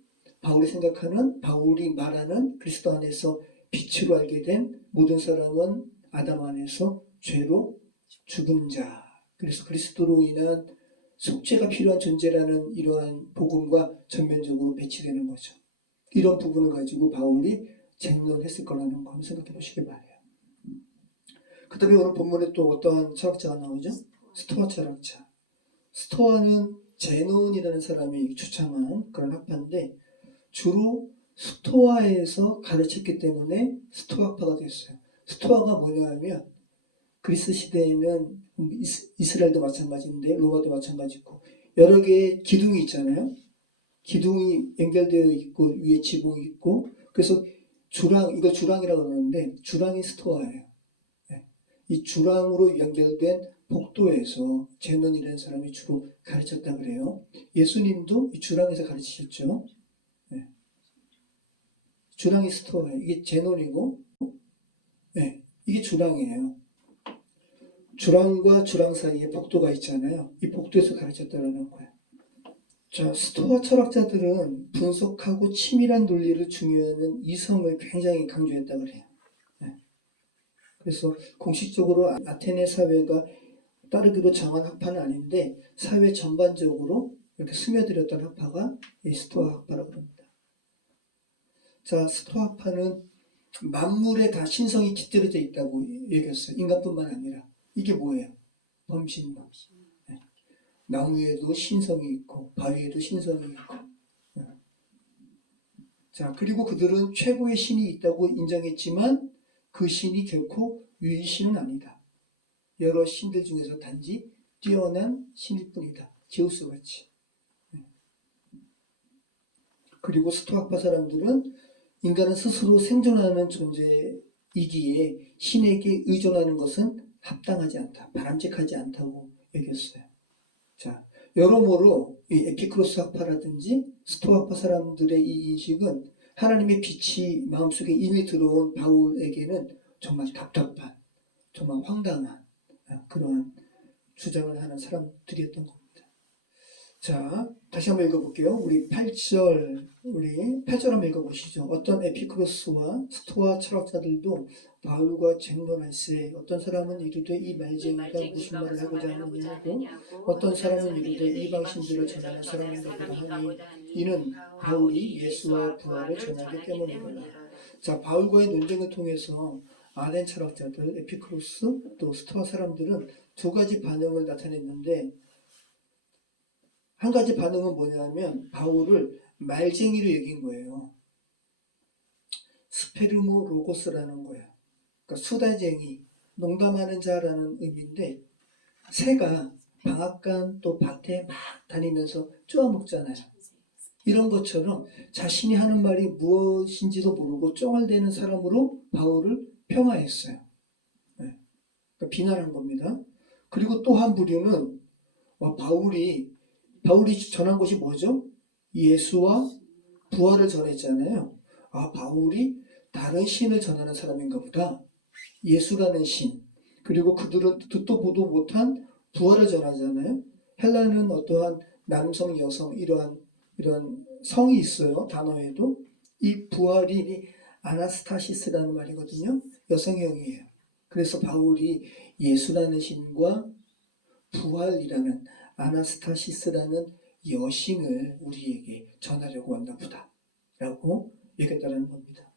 바울이 말하는 그리스도 안에서 빛으로 알게 된 모든 사람은 아담 안에서 죄로 죽은 자. 그래서 그리스도로 인한 속죄가 필요한 존재라는 이러한 복음과 전면적으로 배치되는 거죠. 이런 부분을 가지고 바울이 쟁론했을 거라는 거 한번 생각해 보시기 바라요. 그 다음에 오늘 본문에 또 어떠한 철학자가 나오죠? 스토아 철학자. 스토아는 제논이라는 사람이 추창한 그런 학파인데 주로 스토아에서 가르쳤기 때문에 스토아파가 됐어요. 스토아가 뭐냐 하면 그리스 시대에는 이스라엘도 마찬가지인데 로마도 마찬가지고 여러 개의 기둥이 있잖아요. 기둥이 연결되어 있고 위에 지붕이 있고 그래서 이거 주랑이라고 그러는데 주랑이 스토아예요. 이 주랑으로 연결된 복도에서 제논이라는 사람이 주로 가르쳤다 그래요. 예수님도 이 주랑에서 가르치셨죠. 네. 주랑이 스토아예요. 이게 제논이고 네. 이게 주랑이에요. 주랑과 주랑 사이에 복도가 있잖아요. 이 복도에서 가르쳤다는 거예요. 자, 스토아 철학자들은 분석하고 치밀한 논리를 중요하는 이성을 굉장히 강조했다 그래요. 그래서 공식적으로 아테네 사회가 따르기로 정한 학파는 아닌데 사회 전반적으로 이렇게 스며들었던 학파가 이 스토아 학파라고 합니다. 자, 스토아 학파는 만물에 다 신성이 깃들어져 있다고 얘기했어요. 인간뿐만 아니라. 이게 뭐예요? 범신론. 나무에도 신성이 있고 바위에도 신성이 있고. 자, 그리고 그들은 최고의 신이 있다고 인정했지만 그 신이 결코 유일신은 아니다. 여러 신들 중에서 단지 뛰어난 신일 뿐이다. 제우스 같이. 그리고 스토아파 사람들은 인간은 스스로 생존하는 존재이기에 신에게 의존하는 것은 합당하지 않다. 바람직하지 않다고 여겼어요. 자, 여러모로 이 에피크로스 학파라든지 스토아파 사람들의 이 인식은 하나님의 빛이 마음속에 이미 들어온 바울에게는 정말 답답한, 정말 황당한 그러한 주장을 하는 사람들이었던 겁니다. 자, 다시 한번 읽어볼게요. 우리 8절 한번 읽어보시죠. 어떤 에피크로스와 스토아 철학자들도 바울과 쟁론할세 어떤 사람은 이르되 이 말쟁이가 무슨 말을 하고자 하느냐고 어떤 사람은 이르되 이방신들을 전하는 사람인가 보다 하니 이는 바울이 예수와 부활을 전하기 때문이다. 자, 바울과의 논쟁을 통해서 아덴 철학자들, 에피크로스 또 스토아 사람들은 두 가지 반응을 나타냈는데 한 가지 반응은 뭐냐면 바울을 말쟁이로 여긴 거예요. 스페르모 로고스라는 거예요. 그러니까 수다쟁이, 농담하는 자라는 의미인데 새가 방앗간 또 밭에 막 다니면서 쪼아먹잖아요. 이런 것처럼 자신이 하는 말이 무엇인지도 모르고 쫑알대는 사람으로 바울을 평화했어요. 네. 그러니까 비난한 겁니다. 그리고 또 한 부류는 바울이 전한 것이 뭐죠? 예수와 부활을 전했잖아요. 아, 바울이 다른 신을 전하는 사람인가 보다. 예수라는 신. 그리고 그들은 듣도 보도 못한 부활을 전하잖아요. 헬라는 어떠한 남성, 여성 이러한 성이 있어요. 단어에도. 이 부활이 아나스타시스라는 말이거든요. 여성형이에요. 그래서 바울이 예수라는 신과 부활이라는 아나스타시스라는 여신을 우리에게 전하려고 한다 보다 라고 얘기했다는 겁니다.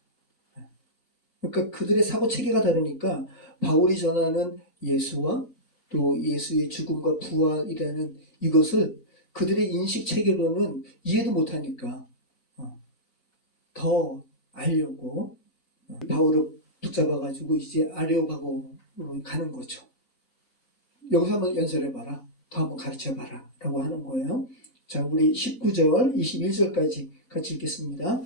그러니까 그들의 사고체계가 다르니까 바울이 전하는 예수와 또 예수의 죽음과 부활이라는 이것을 그들의 인식체계로는 이해도 못하니까 더 알려고 바울을 붙잡아가지고 이제 아레오바고로 가는 거죠. 여기서 한번 연설해봐라. 더 한번 가르쳐봐라. 라고 하는 거예요. 자, 우리 19절, 21절까지 같이 읽겠습니다.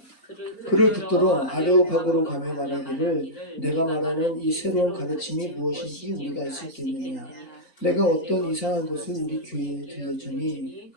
그를 붙들어 아레오파고로 가며 말하기를 내가 말하는 이 새로운 가르침이 무엇인지 우리가 알 수 있겠느냐. 내가 어떤 이상한 것을 우리 교회에 들려주니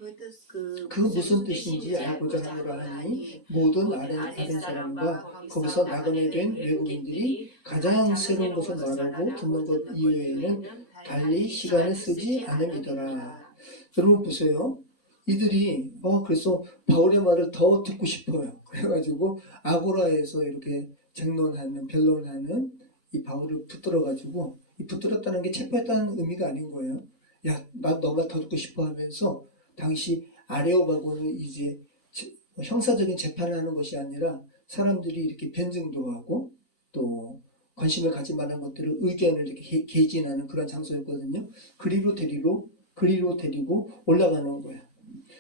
그 무슨 뜻인지 알고자 하노라 하니 모든 아덴 사람과 거기서 나그네 된 외국인들이 가장 새로운 것을 말하고 듣는 것 이외에는 달리 시간을 쓰지 않음이더라. 여러분 보세요. 이들이 그래서 바울의 말을 더 듣고 싶어요. 그래가지고 아고라에서 이렇게 쟁론하는 변론하는 이 바울을 붙들어가지고 이 붙들었다는 게 체포했다는 의미가 아닌 거예요. 야, 나 너 말 더 듣고 싶어 하면서 당시 아레오바고는 이제 형사적인 재판을 하는 것이 아니라 사람들이 이렇게 변증도 하고 또 관심을 가질 만한 것들을 의견을 이렇게 개진하는 그런 장소였거든요. 그리로 데리고 올라가는 거예요.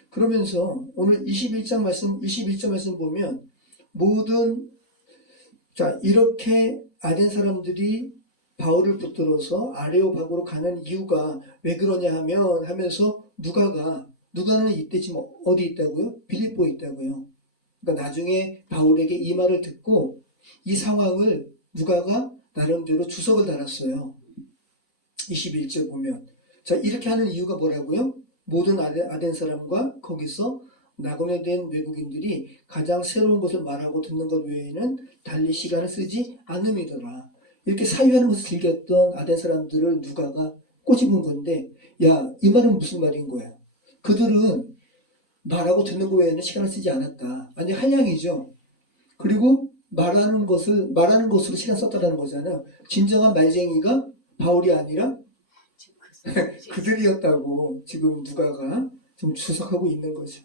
그러면서 오늘 21장 말씀 보면 이렇게 아덴 사람들이 바울을 붙들어서 아레오바고로 가는 이유가 왜 그러냐 하면서 누가는 이때 지금 어디 있다고요? 빌립보에 있다고요. 그러니까 나중에 바울에게 이 말을 듣고 이 상황을 누가가 나름대로 주석을 달았어요. 21절 보면 자, 이렇게 하는 이유가 뭐라고요? 모든 아덴 사람과 거기서 나그네 된 외국인들이 가장 새로운 것을 말하고 듣는 것 외에는 달리 시간을 쓰지 않음이더라. 이렇게 사유하는 것을 즐겼던 아덴 사람들을 누가가 꼬집은 건데 야, 이 말은 무슨 말인 거야? 그들은 말하고 듣는 것 외에는 시간을 쓰지 않았다. 완전 한량이죠. 그리고 말하는 것으로 시간 썼다는 거잖아요. 진정한 말쟁이가 바울이 아니라 그들이었다고 지금 누가가 지금 주석하고 있는 거죠.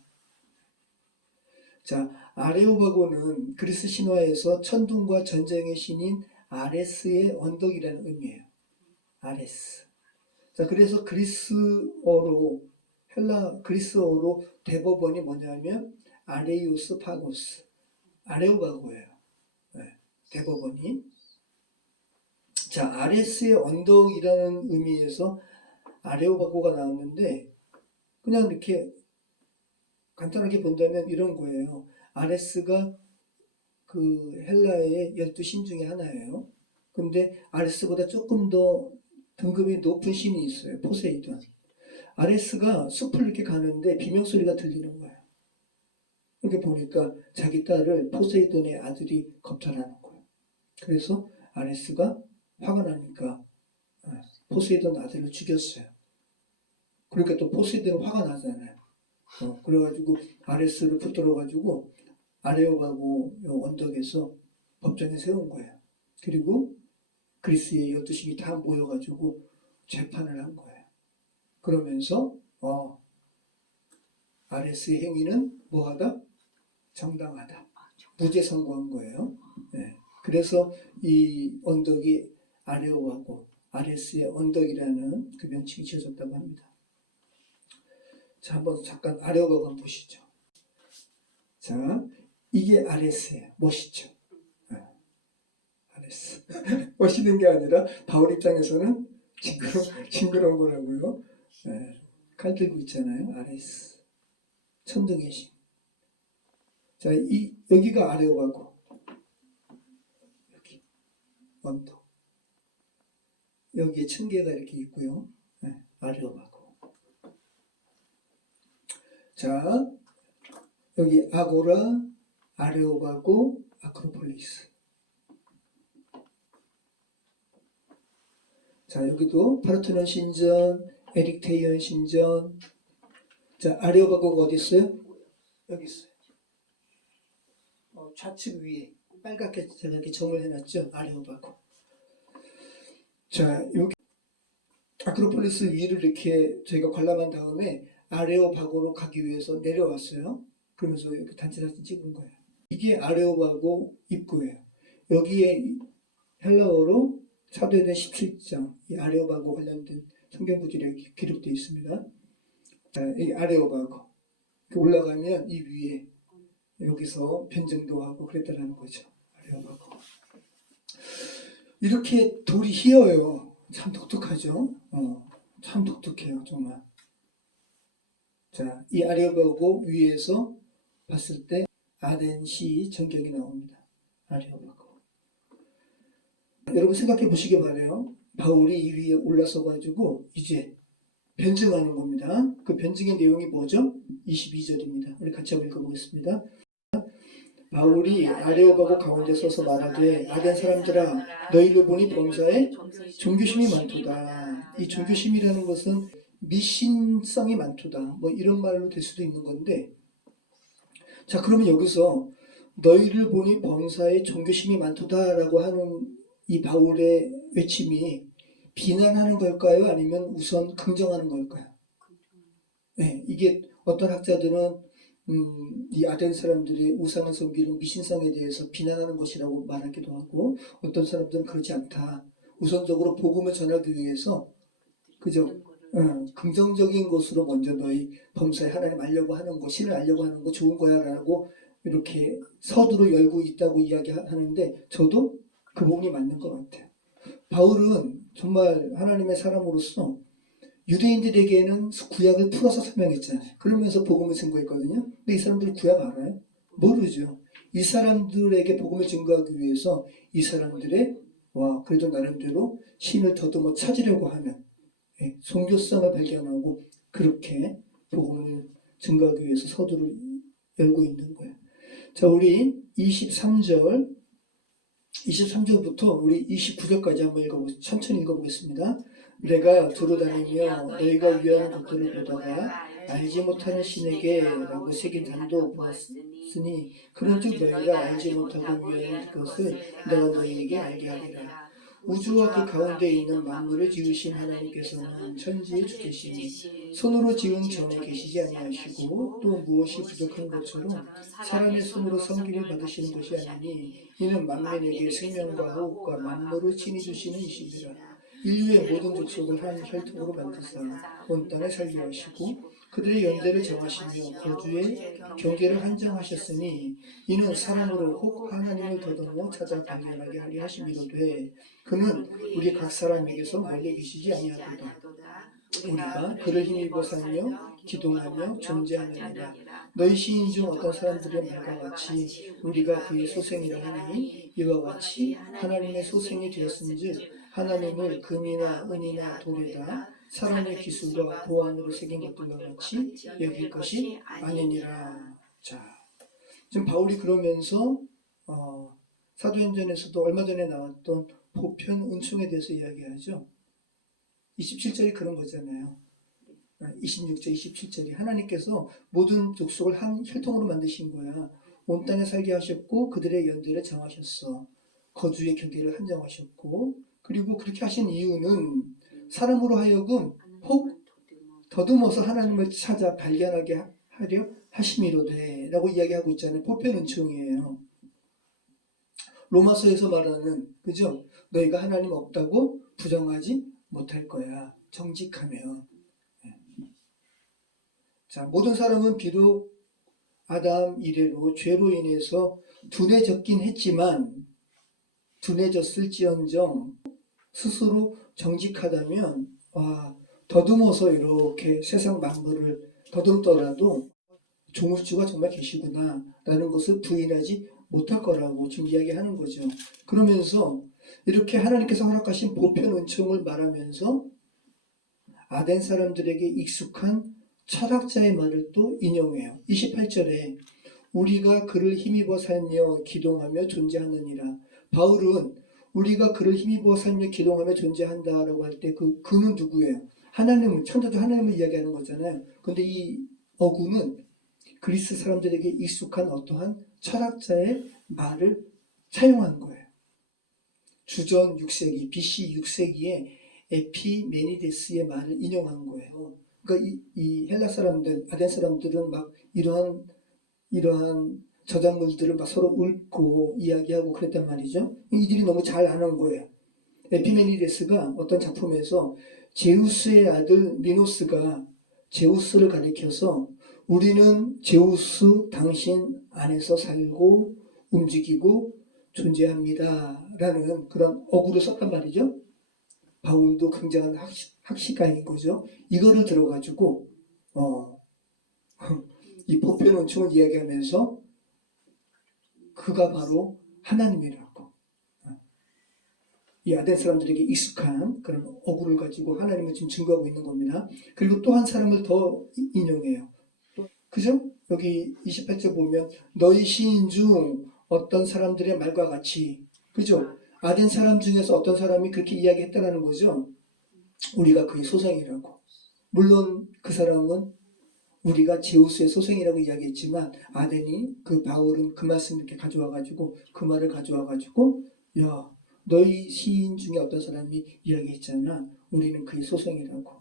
자, 아레오바고는 그리스 신화에서 천둥과 전쟁의 신인 아레스의 언덕이라는 의미예요. 아레스. 자, 그래서 그리스어로 헬라 그리스어로 대법원이 뭐냐면 아레이오스 파고스, 아레오바고예요. 네, 대법원이. 자, 아레스의 언덕이라는 의미에서 아레오바고가 나왔는데 그냥 이렇게 간단하게 본다면 이런 거예요. 아레스가 그 헬라의 12신 중에 하나예요. 근데 아레스보다 조금 더 등급이 높은 신이 있어요. 포세이돈. 아레스가 숲을 이렇게 가는데 비명소리가 들리는 거예요. 이렇게 보니까 자기 딸을 포세이돈의 아들이 겁탈하는 거예요. 그래서 아레스가 화가 나니까 포세이돈 아들을 죽였어요. 그러니까 또 포세이돈은 화가 나잖아요. 그래가지고 아레스를 붙들어가지고 아레오바고 언덕에서 법정에 세운 거예요. 그리고 그리스의 12신이 다 모여가지고 재판을 한 거예요. 그러면서 아레스의 행위는 뭐하다? 정당하다. 무죄 선고한 거예요. 네. 그래서 이 언덕이 아레오바고 아레스의 언덕이라는 그 명칭이 지어졌다고 합니다. 자, 한번 잠깐 아레오바고 한번 보시죠. 자, 이게 아레스예요. 멋있죠? 아레스. 멋있는 게 아니라 바울 입장에서는 징그러운 거라고요. 네. 칼 들고 있잖아요. 아레스. 천둥의 신. 자, 여기가 아레오바고. 여기 언덕. 여기에 층계가 이렇게 있고요. 네. 아레오바고. 자, 여기 아고라, 아레오바고, 아크로폴리스. 자, 여기도 파르테논 신전, 에릭테이언 신전. 자, 아레오바고가 어디 있어요? 여기 있어요. 좌측 위에 빨갛게 제가 이렇게 점을 해놨죠. 아레오바고. 자, 여기 아크로폴리스 위를 이렇게 저희가 관람한 다음에 아레오바고로 가기 위해서 내려왔어요. 그러면서 이렇게 단체 사진 찍은 거예요. 이게 아레오바고 입구예요. 여기에 헬라어로 사도행전 17장 이 아레오바고 관련된 성경 구절이 기록되어 있습니다. 자, 이 아레오바고 올라가면 이 위에 여기서 변증도 하고 그랬다라는 거죠. 아레오바고. 이렇게 돌이 휘어요. 참 독특하죠. 참 독특해요, 정말. 자, 이 아레오바고 위에서 봤을 때 아덴시 전경이 나옵니다. 아레오바고. 여러분 생각해 보시기 바래요. 바울이 이 위에 올라서 가지고 이제 변증하는 겁니다. 그 변증의 내용이 뭐죠? 22절입니다. 우리 같이 한번 읽어보겠습니다. 바울이 아레오바고 가운데 서서 말하되 아덴 사람들아 너희를 보니 범사에 종교심이 많도다. 이 종교심이라는 것은 미신성이 많도다. 뭐 이런 말로 될 수도 있는 건데, 자, 그러면 여기서 너희를 보니 범사에 종교심이 많도다라고 하는 이 바울의 외침이 비난하는 걸까요? 아니면 우선 긍정하는 걸까요? 네, 이게 어떤 학자들은 이 아덴 사람들이 우상을 섬기는 미신상에 대해서 비난하는 것이라고 말하기도 하고, 어떤 사람들은 그렇지 않다. 우선적으로 복음을 전하기 위해서 그저 긍정적인 것으로 먼저 너희 범사에 하나님 알려고 하는 거, 신을 알려고 하는 거 좋은 거야 라고 이렇게 서두로 열고 있다고 이야기하는데, 저도 그 부분이 맞는 것 같아요. 바울은 정말 하나님의 사람으로서 유대인들에게는 구약을 풀어서 설명했잖아요. 그러면서 복음을 증거했거든요. 근데 이 사람들이 구약 알아요? 모르죠. 이 사람들에게 복음을 증거하기 위해서 이 사람들의 그래도 나름대로 신을 더듬어 찾으려고 하는 종교성을 발견하고 그렇게 복음을 증거하기 위해서 서두를 열고 있는 거예요. 자, 우리 23절부터 우리 29절까지 한번 천천히 읽어보겠습니다. 내가 두루다니며 너희가 위하는 것들을 보다가 알지 못하는 신에게 라고 새긴 단도 보았으니 그런즉 너희가 알지 못하고 위하는 그것을 내가 너희에게 알게 하리라. 우주와 그 가운데 있는 만물을 지으신 하나님께서는 천지의 주되시니 손으로 지은 전에 계시지 아니하시고 또 무엇이 부족한 것처럼 사람의 손으로 섬김을 받으시는 것이 아니니 이는 만민에게 생명과 호흡과 만물을 친히 주시는 이시니라. 인류의 모든 족속을 한 혈통으로 만드사 온 땅에 살게 하시고 그들의 연대를 정하시며 거주의 경계를 한정하셨으니 이는 사람으로 혹 하나님을 더듬어 찾아 발견하게 하려 하심이로되 그는 우리 각 사람에게서 멀리 계시지 아니하도다. 우리가 그를 힘입어 살며 기동하며 존재하느니라. 너희 시인 중 어떤 사람들의 말과 같이 우리가 그의 소생이라 하니 이와 같이 하나님의 소생이 되었은즉 하나님을 금이나 은이나 돌에다 사람의 기술과 고안으로 새긴 것들과 같이 여길 것이 아니니라. 자, 지금 바울이 그러면서 사도행전에서도 얼마 전에 나왔던 보편 은총에 대해서 이야기하죠. 27절이 그런 거잖아요. 26절, 27절이 하나님께서 모든 족속을 한 혈통으로 만드신 거야. 온 땅에 살게 하셨고 그들의 연대를 정하셨어. 거주의 경계를 한정하셨고 그리고 그렇게 하신 이유는 사람으로 하여금 혹 더듬어서 하나님을 찾아 발견하게 하려 하심이로되 라고 이야기하고 있잖아요. 보편 은총이에요. 로마서에서 말하는 그죠? 너희가 하나님 없다고 부정하지 못할 거야. 정직하면. 자, 모든 사람은 비록 아담 이래로 죄로 인해서 둔해졌긴 했지만 둔해졌을지언정 스스로 정직하다면 더듬어서 이렇게 세상 만물을 더듬더라도 조물주가 정말 계시구나 라는 것을 부인하지 못할 거라고 지금 이야기하는 거죠. 그러면서 이렇게 하나님께서 허락하신 보편 은총을 말하면서 아덴 사람들에게 익숙한 철학자의 말을 또 인용해요. 28절에 우리가 그를 힘입어 살며 기동하며 존재하느니라. 바울은 우리가 그를 힘입어 살며 기동하며 존재한다라고 할 때 그는 누구예요? 하나님을, 천자도 하나님을 이야기하는 거잖아요. 근데 이 어구는 그리스 사람들에게 익숙한 어떠한 철학자의 말을 차용한 거예요. 주전 6세기, BC 6세기에 에피메니데스의 말을 인용한 거예요. 그러니까 이 헬라 사람들, 아덴 사람들은 막 이러한 저작물들을 막 서로 읊고 이야기하고 그랬단 말이죠. 이들이 너무 잘 아는 거예요. 에피메니데스가 어떤 작품에서 제우스의 아들 미노스가 제우스를 가리켜서 우리는 제우스 당신 안에서 살고 움직이고 존재합니다 라는 그런 어구를 썼단 말이죠. 바울도 굉장한 학식가인 거죠. 이거를 들어가지고 이 보편 은총을 이야기하면서 그가 바로 하나님이라고 이 아덴 사람들에게 익숙한 그런 어구를 가지고 하나님을 지금 증거하고 있는 겁니다. 그리고 또 한 사람을 더 인용해요. 그죠? 여기 28절 보면 너희 시인 중 어떤 사람들의 말과 같이 그죠? 아덴 사람 중에서 어떤 사람이 그렇게 이야기했다는 거죠. 우리가 그의 소생이라고. 물론 그 사람은 우리가 제우스의 소생이라고 이야기했지만 아덴이 바울은 그 말씀을 이렇게 가져와가지고 그 말을 가져와가지고 야 너희 시인 중에 어떤 사람이 이야기했잖아. 우리는 그의 소생이라고.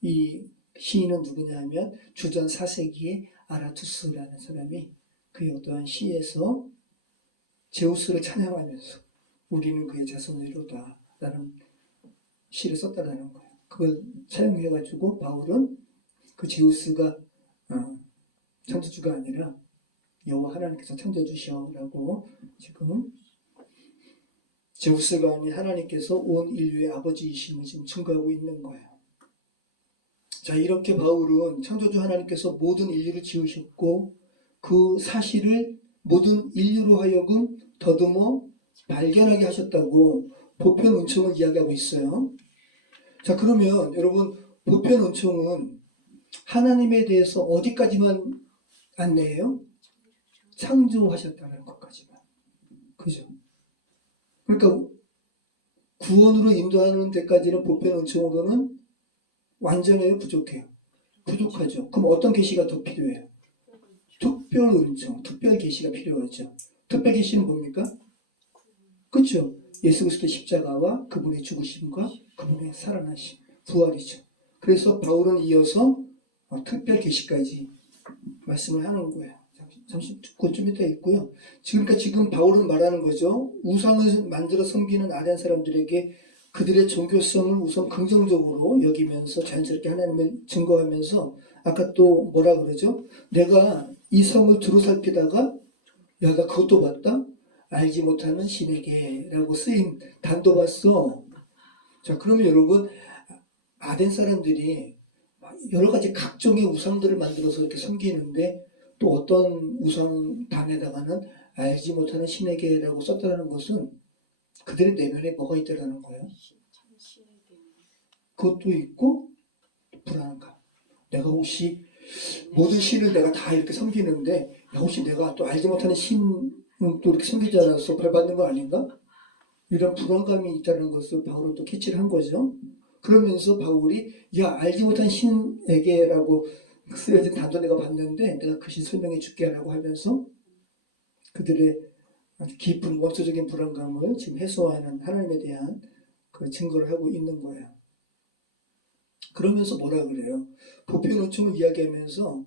이 시인은 누구냐면 주전 4세기의 아라투스라는 사람이 그의 어떠한 시에서 제우스를 찬양하면서 우리는 그의 자손이로다 라는 시를 썼다라는 거예요. 그걸 차용해가지고 바울은 그 제우스가 창조주가 아니라 여호와 하나님께서 창조주시오라고 지금 제우스가 아닌 하나님께서 온 인류의 아버지이심을 지금 증거하고 있는 거예요. 자, 이렇게 바울은 창조주 하나님께서 모든 인류를 지으셨고 그 사실을 모든 인류로 하여금 더듬어 발견하게 하셨다고 보편 은총을 이야기하고 있어요. 자, 그러면 여러분 보편 은총은 하나님에 대해서 어디까지만 안내해요? 창조하셨다는 것까지만. 그죠? 그러니까 구원으로 인도하는 데까지는 보편 은총으로는 완전해요? 부족해요? 부족하죠. 그럼 어떤 계시가 더 필요해요? 특별 은총, 특별 계시가 필요하죠. 특별 계시는 뭡니까? 그렇죠? 예수 그리스도의 십자가와 그분의 죽으심과 그분의 살아나심, 부활이죠. 그래서 바울은 이어서 특별 계시까지 말씀을 하는 거예요. 잠시 좀 이따 있고요. 그러니까 지금 바울은 말하는 거죠. 우상을 만들어 섬기는 아덴 사람들에게 그들의 종교성을 우선 긍정적으로 여기면서 자연스럽게 하나님을 증거하면서 아까 또 뭐라 그러죠? 내가 이 성을 두루 살피다가 야, 나 그것도 봤다? 알지 못하는 신에게라고 쓰인 단도 봤어. 자, 그러면 여러분 아덴 사람들이 여러 가지 각종의 우상들을 만들어서 이렇게 섬기는데 또 어떤 우상단에다가는 알지 못하는 신에게라고 썼다는 것은 그들의 내면에 뭐가 있다라는 거예요. 그것도 있고 불안함감. 내가 혹시 모든 신을 내가 다 이렇게 섬기는데 야, 혹시 내가 또 알지 못하는 신은 또 이렇게 섬기지 않아서 벌 받는 거 아닌가? 이런 불안감이 있다는 것을 바울은 또 캐치를 한 거죠. 그러면서 바울이 야 알지 못한 신에게라고 쓰여진 단도 내가 봤는데 내가 그 신 설명해 줄게 라고 하면서 그들의 아주 깊은 원초적인 불안감을 지금 해소하는 하나님에 대한 그 증거를 하고 있는 거예요. 그러면서 뭐라 그래요? 보편의총을 이야기하면서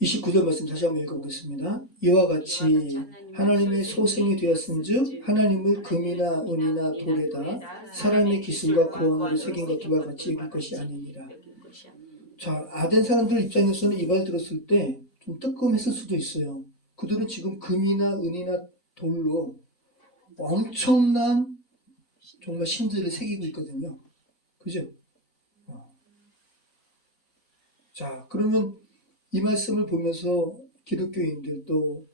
29절 말씀 다시 한번 읽어보겠습니다. 이와 같이 하나님의 소생이 되었은즉 하나님을 금이나 은이나 돌에다 사람의 기술과 고언으로 새긴 것과 같이 여길 것이 아니니라. 자, 아덴 사람들 입장에서는 이 말 들었을 때 좀 뜨끔했을 수도 있어요. 그들은 지금 금이나 은이나 돌로 엄청난 정말 신들을 새기고 있거든요. 그죠? 자, 그러면 이 말씀을 보면서 기독교인들 또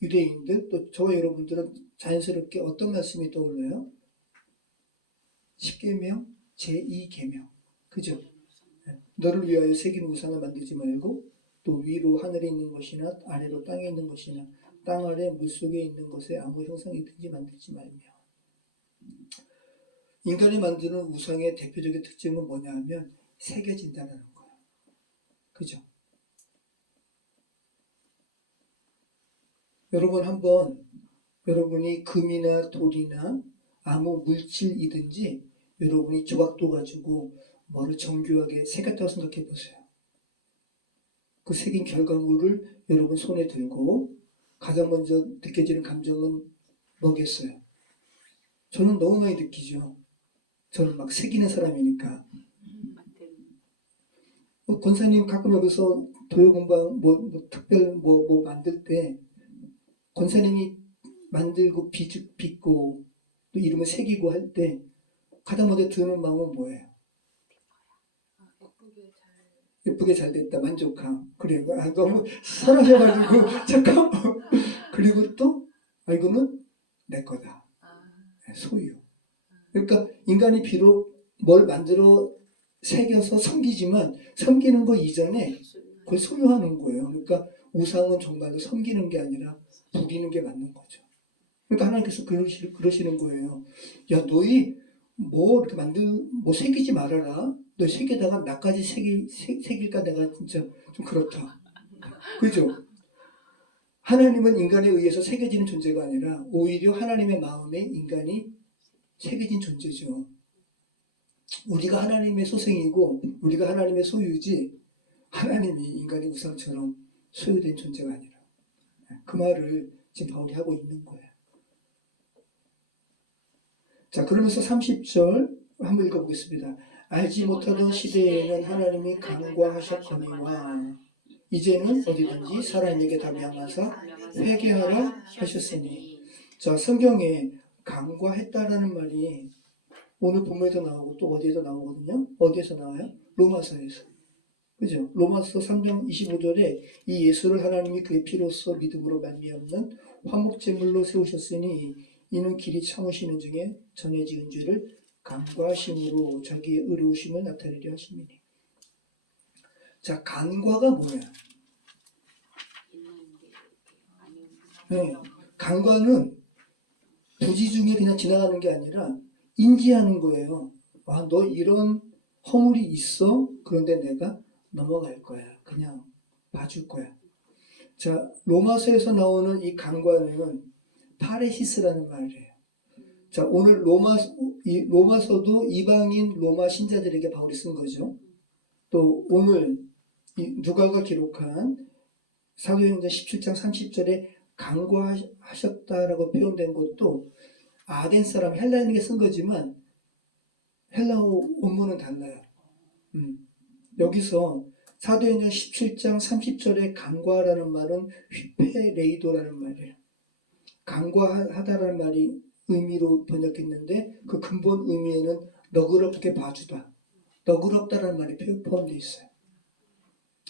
유대인들 또 저와 여러분들은 자연스럽게 어떤 말씀이 떠올라요? 10계명 제2계명. 그죠? 너를 위하여 새긴 우상을 만들지 말고 또 위로 하늘에 있는 것이나 아래로 땅에 있는 것이나 땅 아래 물속에 있는 것에 아무 형상이든지 만들지 말며. 인간이 만드는 우상의 대표적인 특징은 뭐냐 하면 새겨진다는 거예요. 그죠? 여러분 한번 여러분이 금이나 돌이나 아무 물질이든지 여러분이 조각도 가지고 뭐를 정교하게 새겼다고 생각해 보세요. 그 새긴 결과물을 여러분 손에 들고 가장 먼저 느껴지는 감정은 뭐겠어요? 저는 너무 많이 느끼죠. 저는 막 새기는 사람이니까. 권사님 가끔 여기서 도요공방 특별 만들 때 권사님이 만들고 빚고 또 이름을 새기고 할 때 가장 먼저 드는 마음은 뭐예요? 예쁘게 잘 됐다, 만족함. 그래, 너무 사랑해가지고 잠깐. 그리고 또 이거는 내 거다, 소유. 그러니까 인간이 비록 뭘 만들어 새겨서 섬기지만 섬기는 거 이전에 그걸 소유하는 거예요. 그러니까 우상은 정말로 섬기는 게 아니라 부리는 게 맞는 거죠. 그러니까 하나님께서 그러시는 거예요. 야, 너희 이렇게 새기지 말아라. 너 새기다가 나까지 새길까 내가 진짜 좀 그렇다. 그죠? 하나님은 인간에 의해서 새겨지는 존재가 아니라 오히려 하나님의 마음에 인간이 새겨진 존재죠. 우리가 하나님의 소생이고 우리가 하나님의 소유지 하나님이 인간의 우상처럼 소유된 존재가 아니라 그 말을 지금 바울이 하고 있는 거예요. 자, 그러면서 30절 한번 읽어보겠습니다. 알지 못하던 시대에는 하나님이 간과하셨거니와 이제는 어디든지 사람에게 다 명하사 회개하라 하셨으니. 자, 성경에 간과했다라는 말이 오늘 본문에도 나오고 또 어디에도 나오거든요. 어디에서 나와요? 로마서에서. 그죠? 로마서 3장 25절에 이 예수를 하나님이 그의 피로써 믿음으로 말미암는 화목제물로 세우셨으니 이는 길이 참으시는 중에 전에 지은 죄를 간과하심으로 자기의 의로우심을 나타내려 하심이니. 자, 간과가 뭐야? 네, 간과는 부지 중에 그냥 지나가는 게 아니라 인지하는 거예요. 너 이런 허물이 있어? 그런데 내가 넘어갈 거야. 그냥 봐줄 거야. 자, 로마서에서 나오는 이 간과는 파레시스라는 말이에요. 자, 오늘 로마서도 이방인 로마 신자들에게 바울이 쓴 거죠. 또 오늘 누가가 기록한 사도행전 17장 30절에 간과하셨다라고 표현된 것도 아덴 사람 헬라인에게 쓴 거지만 헬라어 원문은 달라요. 여기서 사도행전 17장 30절에 간과라는 말은 휘페레이도라는 말이에요. 간과하다라는 말이 의미로 번역했는데 그 근본 의미에는 너그럽게 봐주다, 너그럽다라는 말이 포함되어 있어요.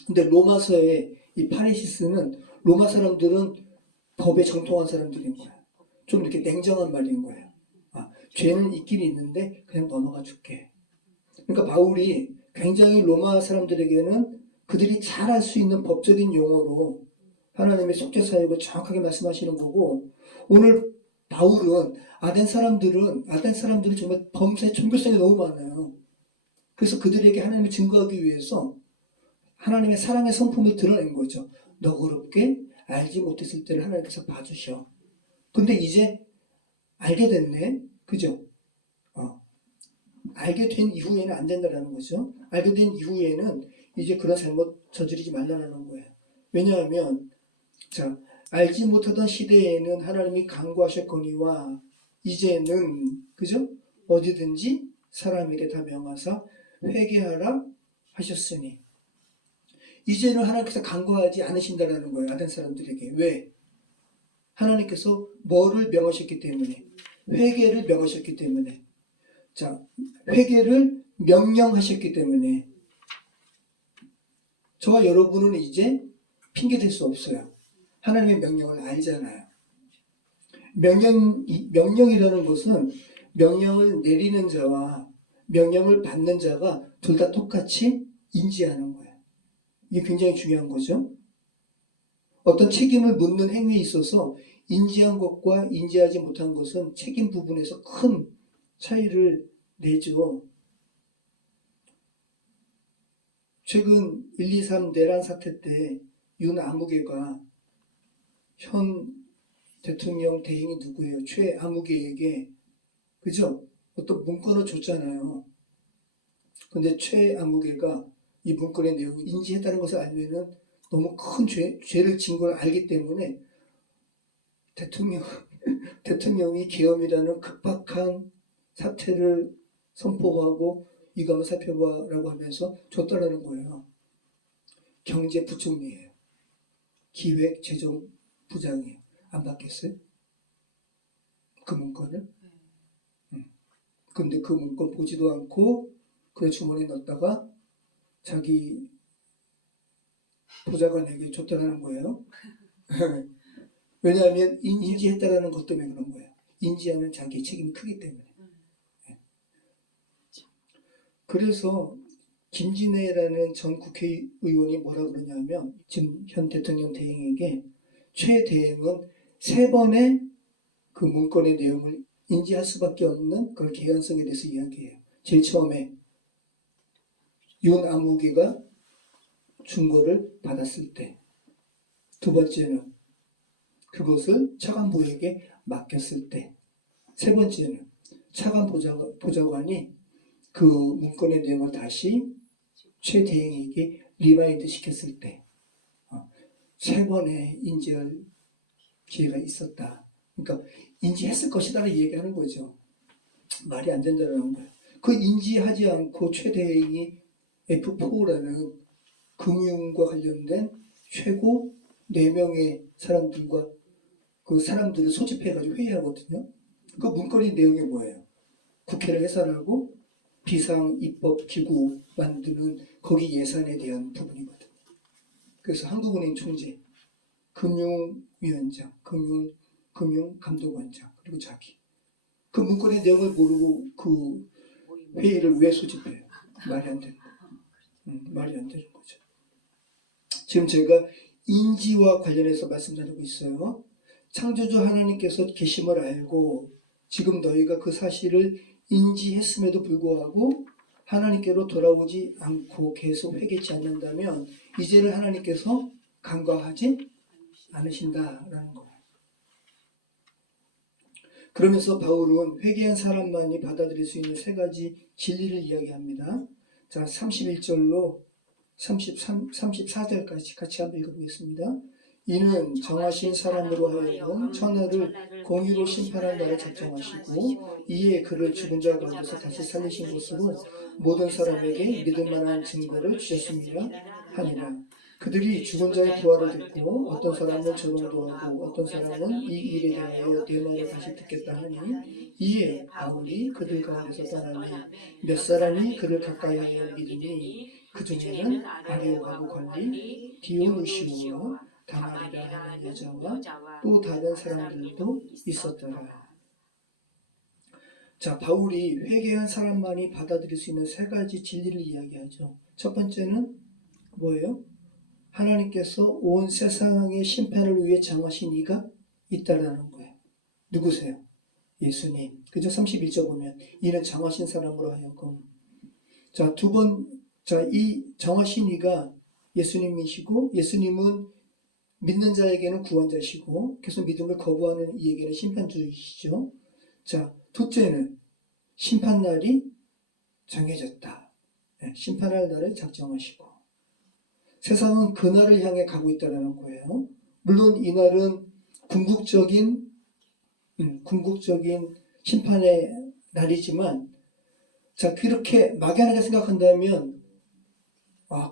근데 로마서의 이 파레시스는 로마 사람들은 법에 정통한 사람들인 거예요. 좀 이렇게 냉정한 말인 거예요. 죄는 있긴 있는데 그냥 넘어가 줄게. 그러니까 바울이 굉장히 로마 사람들에게는 그들이 잘 알 수 있는 법적인 용어로 하나님의 속죄 사역을 정확하게 말씀하시는 거고, 오늘 바울은 아덴 사람들이 정말 범죄 종교성이 너무 많아요. 그래서 그들에게 하나님을 증거하기 위해서 하나님의 사랑의 성품을 드러낸 거죠. 너그럽게 알지 못했을 때를 하나님께서 봐주셔. 근데 이제 알게 됐네. 그죠? 알게 된 이후에는 안 된다는 거죠. 알게 된 이후에는 이제 그런 잘못 저지르지 말라는 거예요. 왜냐하면 자, 알지 못하던 시대에는 하나님이 간구하셨거니와 이제는 그죠? 어디든지 사람에게 다 명하사 회개하라 하셨으니, 이제는 하나님께서 간구하지 않으신다는 거예요. 아덴 사람들에게. 왜? 하나님께서 뭐를 명하셨기 때문에, 회개를 명하셨기 때문에, 자, 회개를 명령하셨기 때문에 저와 여러분은 이제 핑계댈 수 없어요. 하나님의 명령을 알잖아요. 명령이라는 것은 명령을 내리는 자와 명령을 받는 자가 둘 다 똑같이 인지하는 거예요. 이게 굉장히 중요한 거죠. 어떤 책임을 묻는 행위에 있어서 인지한 것과 인지하지 못한 것은 책임 부분에서 큰 차이를 내죠. 최근 123 내란 사태 때 윤아무개가 현 대통령 대행이 누구예요? 최아무개에게 그죠? 어떤 문건을 줬잖아요. 근데 최아무개가 이 문건의 내용을 인지했다는 것을 알면은 너무 큰 죄를 진 걸 알기 때문에 대통령이 계엄이라는 급박한 사태를 선포하고 이거 한번 살펴봐라고 하면서 줬다라는 거예요. 경제부총리예요. 기획재정부장이에요. 안 받겠어요? 그 문건을? 근데 그 문건 보지도 않고 그의 주머니에 넣었다가 자기 보좌관에게 줬다라는 거예요. 왜냐하면 인지했다라는 것 때문에 그런 거예요. 인지하면 자기의 책임이 크기 때문에. 그래서 김진애라는 전 국회의원이 뭐라 그러냐면, 지금 현 대통령 대행에게 최 대행은 3번의 그 문건의 내용을 인지할 수밖에 없는 그런 개연성에 대해서 이야기해요. 제일 처음에 윤아무개가 중고를 받았을 때, 두 번째는 그것을 차관보에게 맡겼을 때, 세 번째는 차관 보좌관이 그 문건의 내용을 다시 최 대행에게 리마인드 시켰을 때, 3번의 인지할 기회가 있었다. 그러니까 인지했을 것이다를 얘기하는 거죠. 말이 안 된다는 거예요. 그 인지하지 않고 최 대행이 F4라는 금융과 관련된 최고 4명의 사람들과 그 사람들을 소집해가지고 회의하거든요. 그 문건의 내용이 뭐예요? 국회를 해산하고 비상입법기구 만드는 거기 예산에 대한 부분이거든요. 그래서 한국은행 총재, 금융위원장, 금융감독원장, 그리고 자기. 그 문건의 내용을 모르고 그 회의를 왜 소집해요? 말이 안 되는 거예요. 말이 안 되는 거죠. 지금 제가 인지와 관련해서 말씀 나누고 있어요. 창조주 하나님께서 계심을 알고 지금 너희가 그 사실을 인지했음에도 불구하고 하나님께로 돌아오지 않고 계속 회개치 않는다면 이제는 하나님께서 간과하지 않으신다라는 거예요. 그러면서 바울은 회개한 사람만이 받아들일 수 있는 3가지 진리를 이야기합니다. 자, 31절로 34절까지 같이 한번 읽어보겠습니다. 이는 정하신 사람으로 하여금 천하를 공의로 심판할 날을 작정하시고 이에 그를 죽은 자 가운데서 다시 살리신 것으로 모든 사람에게 믿을 만한 증거를 주셨음이라 하니라. 그들이 죽은 자의 부활을 듣고 어떤 사람은 조롱도 하고 어떤 사람은 이 일에 대하여 내 말을 다시 듣겠다 하니 이에 바울이 그들 가운데서 떠나니 몇 사람이 그를 가까이하여 믿으니 그 중에는 아레오가고 관리 디오누시오와 다말이라 하는 여자와 또 다른 사람들도 있었더라. 자, 바울이 회개한 사람만이 받아들일 수 있는 세 가지 진리를 이야기하죠. 첫 번째는 뭐예요? 하나님께서 온 세상의 심판을 위해 정하신 이가 있다라는 거예요. 누구세요? 예수님. 그죠? 31절 보면 이는 정하신 사람으로 하여금. 자, 이 정하신 이가 예수님이시고 예수님은 믿는 자에게는 구원자시고 계속 믿음을 거부하는 이에게는 심판주이시죠. 자, 둘째는 심판날이 정해졌다. 심판할 날을 작정하시고 세상은 그날을 향해 가고 있다는 거예요. 물론 이날은 궁극적인 심판의 날이지만 자, 그렇게 막연하게 생각한다면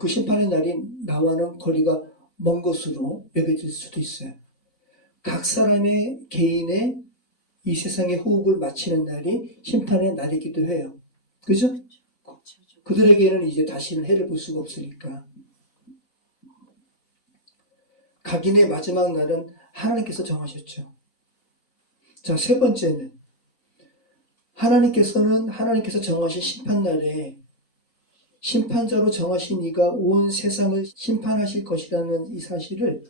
그 심판의 날이 나와는 거리가 먼 것으로 여겨질 수도 있어요. 각 사람의 개인의 이 세상의 호흡을 마치는 날이 심판의 날이기도 해요. 그죠? 그들에게는 이제 다시는 해를 볼 수가 없으니까. 각인의 마지막 날은 하나님께서 정하셨죠. 자, 세 번째는 하나님께서 정하신 심판날에 심판자로 정하신 이가 온 세상을 심판하실 것이라는 이 사실을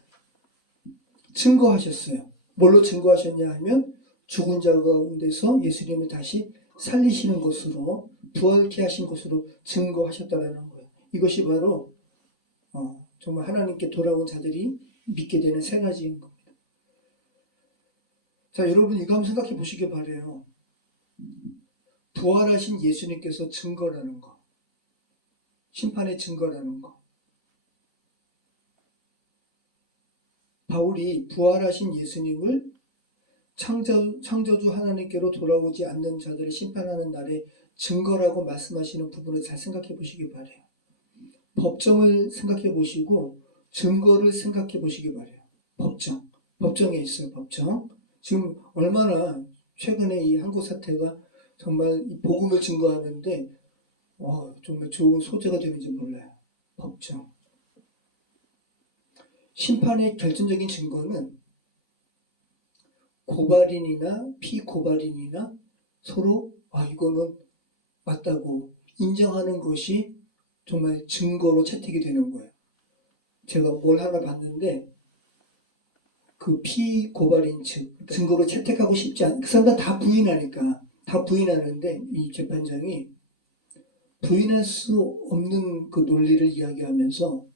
증거하셨어요. 뭘로 증거하셨냐 하면 죽은 자 가운데서 예수님을 다시 살리시는 것으로 부활케 하신 것으로 증거하셨다는 거예요. 이것이 바로 정말 하나님께 돌아온 자들이 믿게 되는 세 가지인 겁니다. 자, 여러분 이거 한번 생각해 보시기 바라요. 부활하신 예수님께서 증거라는 거, 심판의 증거라는 거. 바울이 부활하신 예수님을 창조주 하나님께로 돌아오지 않는 자들을 심판하는 날의 증거라고 말씀하시는 부분을 잘 생각해 보시기 바라요. 법정을 생각해 보시고 증거를 생각해 보시기 바라요. 법정에 있어요. 법정. 지금 얼마나 최근에 이 한국 사태가 정말 이 복음을 증거하는데 정말 좋은 소재가 되는지 몰라요. 법정. 심판의 결정적인 증거는 고발인이나 피고발인이나 서로 이거는 맞다고 인정하는 것이 정말 증거로 채택이 되는 거예요. 제가 뭘 하나 봤는데 그 피고발인 측 증거로 채택하고 싶지 않은 그 사람들 다 부인하는데 이 재판장이 부인할 수 없는 그 논리를 이야기하면서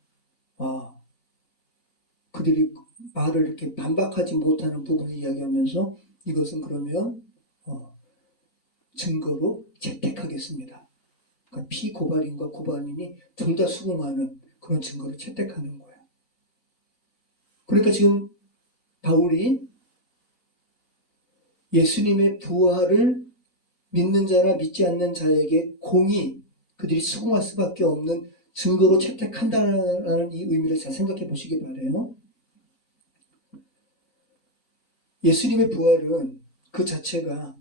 그들이 말을 이렇게 반박하지 못하는 부분을 이야기하면서 이것은 그러면 증거로 채택하겠습니다. 그러니까 피고발인과 고발인이 둘 다 수긍하는 그런 증거를 채택하는 거예요. 그러니까 지금 바울이 예수님의 부활을 믿는 자나 믿지 않는 자에게 공히 그들이 수긍할 수밖에 없는 증거로 채택한다는 이 의미를 잘 생각해 보시기 바라요. 예수님의 부활은 그 자체가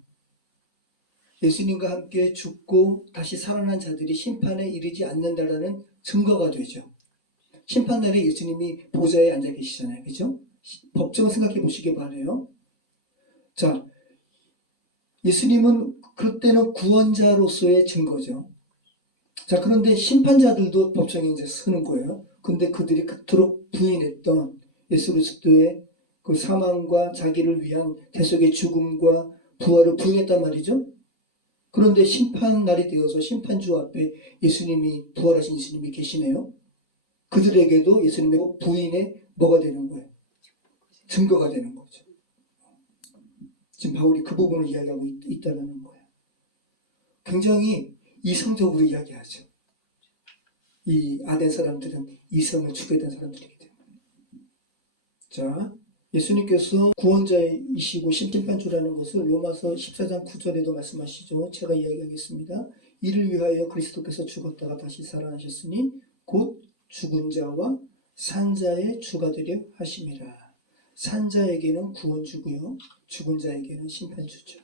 예수님과 함께 죽고 다시 살아난 자들이 심판에 이르지 않는다라는 증거가 되죠. 심판날에 예수님이 보좌에 앉아 계시잖아요. 그죠? 법정을 생각해 보시기 바라요. 자, 예수님은 그때는 구원자로서의 증거죠. 자, 그런데 심판자들도 법정에 이제 서는 거예요. 근데 그들이 그토록 부인했던 예수 그리스도의 그 사망과 자기를 위한 대속의 죽음과 부활을 부인했단 말이죠. 그런데 심판날이 되어서 심판주 앞에 부활하신 예수님이 계시네요. 그들에게도 예수님의 부인의 뭐가 되는 거예요? 증거가 되는 거죠. 지금 바울이 그 부분을 이야기하고 있다는 거예요. 굉장히 이성적으로 이야기하죠. 이 아덴 사람들은 이성을 추구했던 사람들이기 때문에. 자, 예수님께서 구원자이시고 심판주라는 것을 로마서 14장 9절에도 말씀하시죠. 제가 이야기하겠습니다. 이를 위하여 그리스도께서 죽었다가 다시 살아나셨으니 곧 죽은 자와 산 자의 주가 되려 하심이라. 산 자에게는 구원주고요. 죽은 자에게는 심판주죠.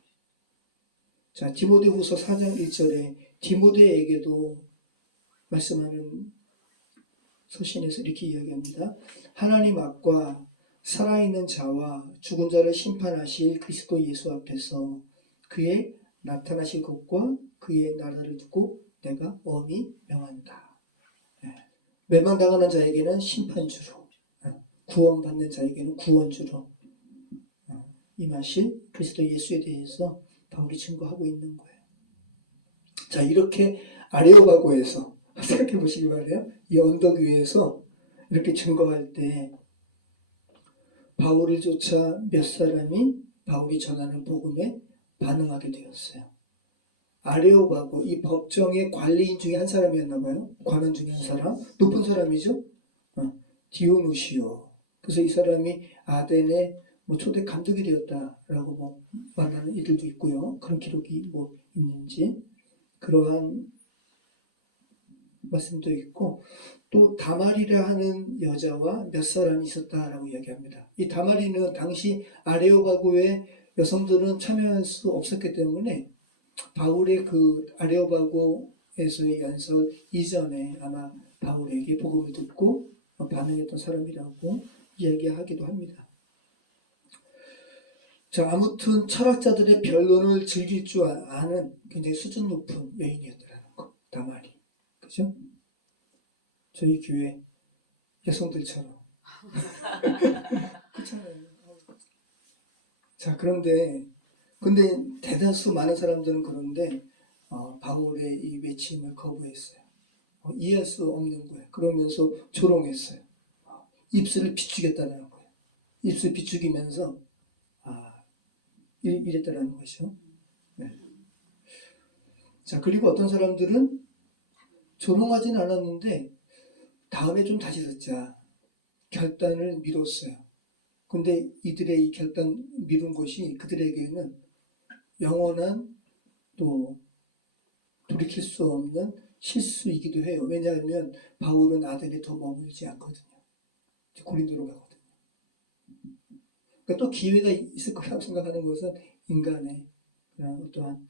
자, 디모데후서 4장 1절에 디모데에게도 말씀하는 서신에서 이렇게 이야기합니다. 하나님 앞과 살아있는 자와 죽은 자를 심판하실 그리스도 예수 앞에서 그의 나타나실 것과 그의 나라를 두고 내가 엄히 명한다. 멸망당하는 자에게는 심판주로, 구원받는 자에게는 구원주로 임하신 그리스도 예수에 대해서 바울이 증거하고 있는 거예요. 자, 이렇게 아레오바고에서 생각해 보시기 바래요. 이 언덕 위에서 이렇게 증거할 때 바울을 쫓아 몇 사람이 바울이 전하는 복음에 반응하게 되었어요. 아레오바고, 이 법정의 관리인 중에 한 사람이었나 봐요. 관원 중에 한 사람, 높은 사람이죠. 디오누시오. 그래서 이 사람이 아덴의 초대 감독이 되었다라고 말하는 이들도 있고요. 그런 기록이 있는지 그러한 말씀도 있고, 또 다말이라 하는 여자와 몇 사람이 있었다라고 이야기합니다. 이 다말이는 당시 아레오바고의 여성들은 참여할 수 없었기 때문에 바울의 그 아레오바고에서의 연설 이전에 아마 바울에게 복음을 듣고 반응했던 사람이라고 이야기하기도 합니다. 자, 아무튼 철학자들의 변론을 즐길 줄 아는 굉장히 수준 높은 여인이었더라는 거, 다말이. 그죠? 저희 교회 여성들처럼. 그렇잖아요. 자, 근데 대다수 많은 사람들은 그런데 바울의 이 외침을 거부했어요. 이해할 수 없는 거예요. 그러면서 조롱했어요. 입술을 비추겠다는 거예요. 입술 비추기면서 이랬다는 것이죠. 네. 자, 그리고 어떤 사람들은 조롱하진 않았는데 다음에 좀 다시 듣자 결단을 미뤘어요. 근데 이들의 이 결단 미룬 것이 그들에게는 영원한 또 돌이킬 수 없는 실수이기도 해요. 왜냐하면 바울은 아덴에 더 머물지 않거든요. 고린도로 가거든요. 그러니까 또 기회가 있을 거라고 생각하는 것은 인간의 그런 어떠한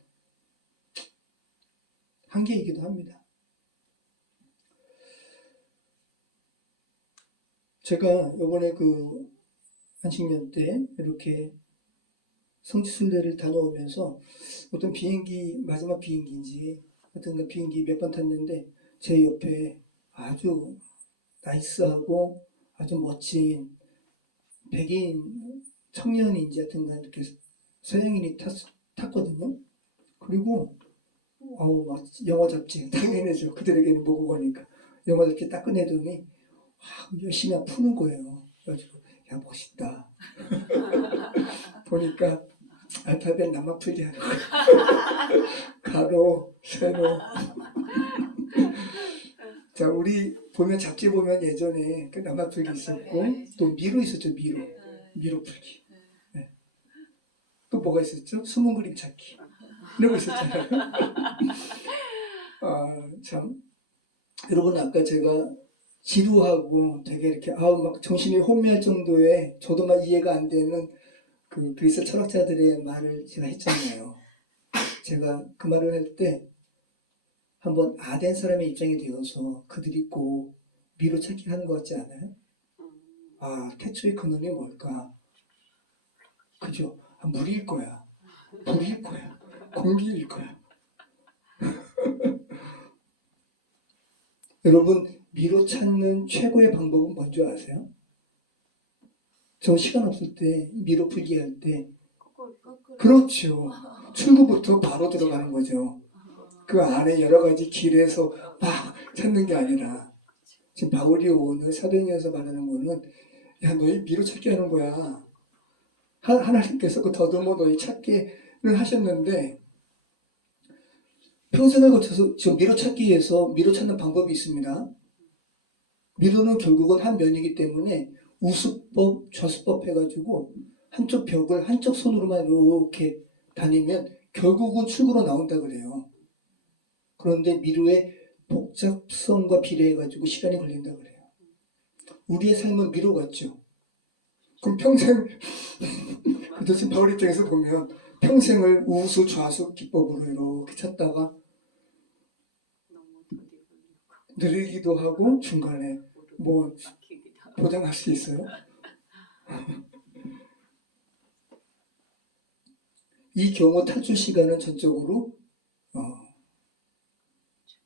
한계이기도 합니다. 제가 이번에 그 안식년 때 이렇게 성지순례를 다녀오면서 어떤 비행기, 마지막 비행기인지 하여튼 그 비행기 몇 번 탔는데 제 옆에 아주 나이스하고 아주 멋진 백인 청년인지 하여튼 이렇게 서양인이 탔거든요. 그리고 막 영어 잡지 당연히죠. 그들에게는 모국어니까 영어 잡지 딱 꺼내더니 열심히 푸는 거예요. 그래가지고 야 멋있다. 보니까 알파벳 남막 풀기 하는 거예요. 가로, 세로. 자, 우리 보면 잡지 보면 예전에 그 남막 풀기 있었고 또 미로 있었죠. 미로 풀기. 네. 또 뭐가 있었죠? 숨은 그림 찾기. 이런 거 있었잖아요. 참 여러분, 아까 제가 지루하고 되게 이렇게 막 정신이 혼미할 정도의 저도 막 이해가 안 되는 그 그리스 철학자들의 말을 제가 했잖아요. 제가 그 말을 할 때 한번 아덴 사람의 입장이 되어서 그들이 꼭 미로 찾기 하는 것 같지 않아요? 태초의 근원이 뭘까? 그죠? 물일 거야. 불일 거야. 공기일 거야. 여러분, 미로 찾는 최고의 방법은 뭔지 아세요? 저 시간 없을 때 미로 풀기 할 때 그렇죠. 출구부터 바로 들어가는 거죠. 그 안에 여러 가지 길에서 막 찾는 게 아니라 지금 바울이 오늘 사도행전에서 말하는 거는 야 너희 미로 찾기 하는 거야. 하나님께서 그 더듬어 너희 찾기를 하셨는데 평생을 거쳐서 지금 미로 찾기 위해서 미로 찾는 방법이 있습니다. 미로는 결국은 한 면이기 때문에 우수법, 좌수법 해가지고 한쪽 벽을 한쪽 손으로만 이렇게 다니면 결국은 출구로 나온다 그래요. 그런데 미로의 복잡성과 비례해가지고 시간이 걸린다 그래요. 우리의 삶은 미로 같죠? 그럼 평생 그래도 지금 바울 입장에서 보면 평생을 우수 좌수 기법으로 이렇게 찾다가 느리기도 하고 중간에 뭐 보장할 수 있어요? 이 경우 탈출 시간은 전적으로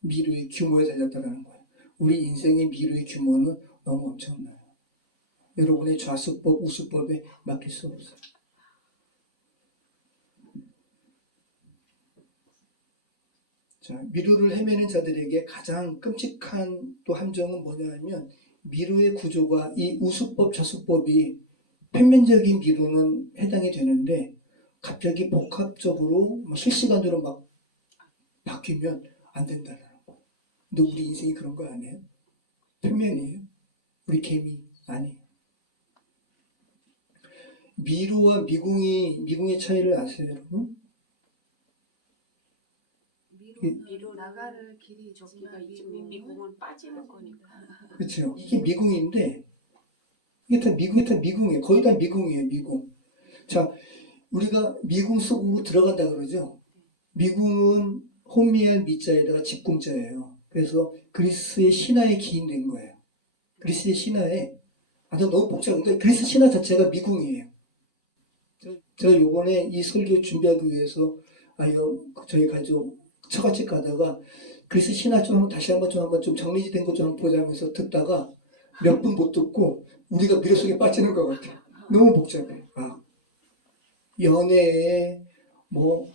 미루의 규모에 달렸다는 거예요. 우리 인생의 미루의 규모는 너무 엄청나요. 여러분의 좌수법, 우수법에 맡길 수 없어요. 자, 미루를 헤매는 자들에게 가장 끔찍한 또 함정은 뭐냐 하면 미루의 구조가 이 우수법, 좌수법이 평면적인 미루는 해당이 되는데 갑자기 복합적으로 실시간으로 막 바뀌면 안 된다는 거예요. 근데 우리 인생이 그런 거 아니에요? 평면이에요. 우리 개미 아니에요. 미루와 미궁의 차이를 아세요, 여러분? 미로 나가를 길이 좁기가 있지만 미궁은 빠지는 거니까. 그렇죠. 이게 미궁인데 이게 다 미궁이에요. 거의 다 미궁이에요, 미궁. 자, 우리가 미궁 속으로 들어간다 그러죠. 미궁은 혼미할 미자에다가 집궁자예요. 그래서 그리스의 신화에 기인된 거예요. 그리스의 신화에 아주 너무 복잡한데 그리스 신화 자체가 미궁이에요. 제가 요번에 이 설교 준비하기 위해서 저희 가족 처갓집 가다가 그리스 신화 좀 다시 한번 좀 정리된 것 좀 보자면서 듣다가 몇 분 못 듣고 우리가 미로 속에 빠지는 것 같아요. 너무 복잡해. 연애에 뭐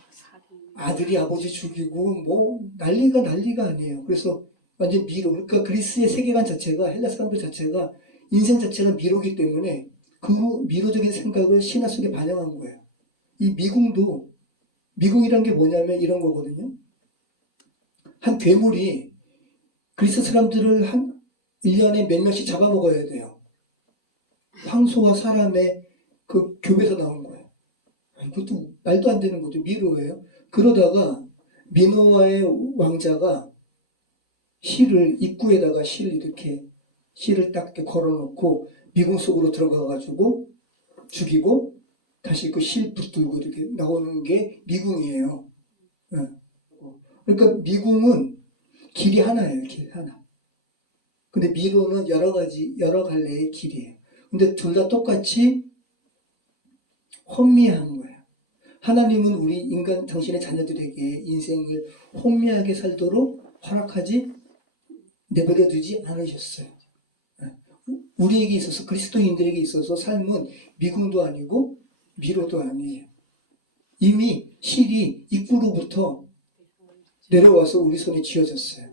아들이 아버지 죽이고 뭐 난리가 아니에요. 그래서 완전 미로. 그러니까 그리스의 세계관 자체가 헬라 사람들 자체가 인생 자체가 미로기 때문에 그 미로적인 생각을 신화 속에 반영한 거예요. 이 미궁이란 게 뭐냐면 이런 거거든요. 한 괴물이 그리스 사람들을 한 1년에 몇 명씩 잡아먹어야 돼요. 황소와 사람의 그 교배에서 나온 거예요. 이것도 말도 안 되는 거죠. 미로예요. 그러다가 미노아의 왕자가 입구에다가 실을 딱 걸어놓고 미궁 속으로 들어가가지고 죽이고 다시 그 실 붙들고 이렇게 나오는 게 미궁이에요. 그러니까 미궁은 길이 하나예요. 길 하나. 근데 미로는 여러 갈래의 길이에요. 근데 둘 다 똑같이 혼미한 거예요. 하나님은 우리 인간 당신의 자녀들에게 인생을 혼미하게 살도록 허락하지 내버려 두지 않으셨어요. 우리에게 있어서 그리스도인들에게 있어서 삶은 미궁도 아니고 미로도 아니에요. 이미 실이 입구로부터 내려와서 우리 손에 쥐어졌어요.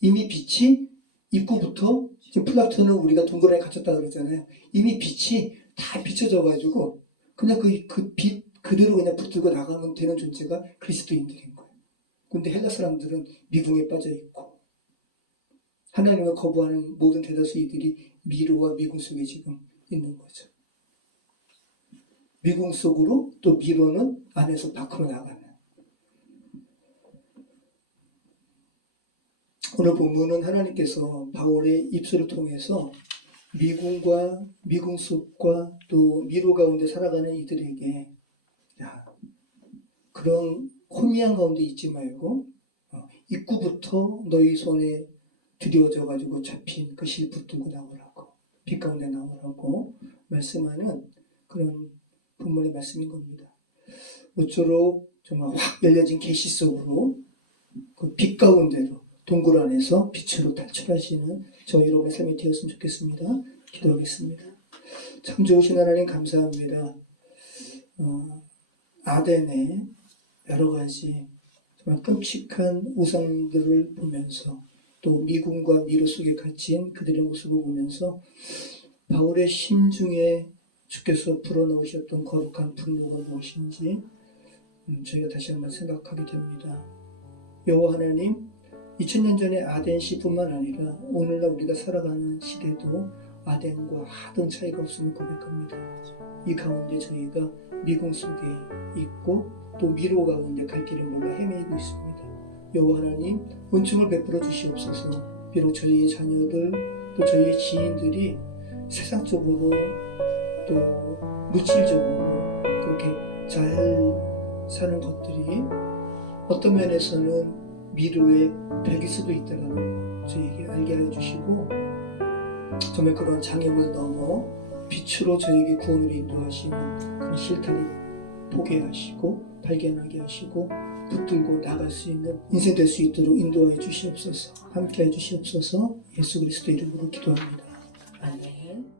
이미 빛이 입구부터 지금 플라톤은 우리가 동굴안에 갇혔다 그러잖아요. 이미 빛이 다 비춰져가지고 그냥 그 빛 그대로 그냥 붙들고 나가면 되는 존재가 그리스도인들인 거예요. 근데 헬라 사람들은 미궁에 빠져 있고 하나님을 거부하는 모든 대다수 이들이 미로와 미궁 속에 지금 있는 거죠. 미궁 속으로 또 미로는 안에서 밖으로 나가는. 오늘 본문은 하나님께서 바울의 입술을 통해서 미궁과 미궁 속과 또 미로 가운데 살아가는 이들에게 그런 혼미한 가운데 있지 말고 입구부터 너희 손에 들여져 가지고 잡힌 그 실 붙들고 나오라고 빛 가운데 나오라고 말씀하는 그런 본문의 말씀인 겁니다. 모쪼록 정말 확 열려진 계시 속으로 그 빛 가운데로 동굴 안에서 빛으로 탈출하시는 저희 여러분의 삶이 되었으면 좋겠습니다. 기도하겠습니다. 참 좋으신 하나님 감사합니다. 아덴에 여러 가지 정말 끔찍한 우상들을 보면서 또 미궁과 미로 속에 갇힌 그들의 모습을 보면서 바울의 심중에 주께서 불어넣으셨던 거룩한 분노가 무엇인지 저희가 다시 한번 생각하게 됩니다. 여호와 하나님, 2000년 전의 아덴 시뿐만 아니라 오늘날 우리가 살아가는 시대도 아덴과 하등 차이가 없음을 고백합니다. 이 가운데 저희가 미궁 속에 있고 또 미로 가운데 갈 길을 몰라 헤매고 있습니다. 여호와 하나님 은총을 베풀어 주시옵소서. 비록 저희의 자녀들 또 저희의 지인들이 세상적으로 또 물질적으로 그렇게 잘 사는 것들이 어떤 면에서는 미로의 벽일 수도 있다는 것 저희에게 알게 하여 주시고 정말 그런 장애물 넘어 빛으로 저에게 구원으로 인도하시는 그런 실탄을 보게 하시고 발견하게 하시고 붙들고 나갈 수 있는 인생 될 수 있도록 인도하여 주시옵소서. 함께 해 주시옵소서. 예수 그리스도 이름으로 기도합니다. 아멘.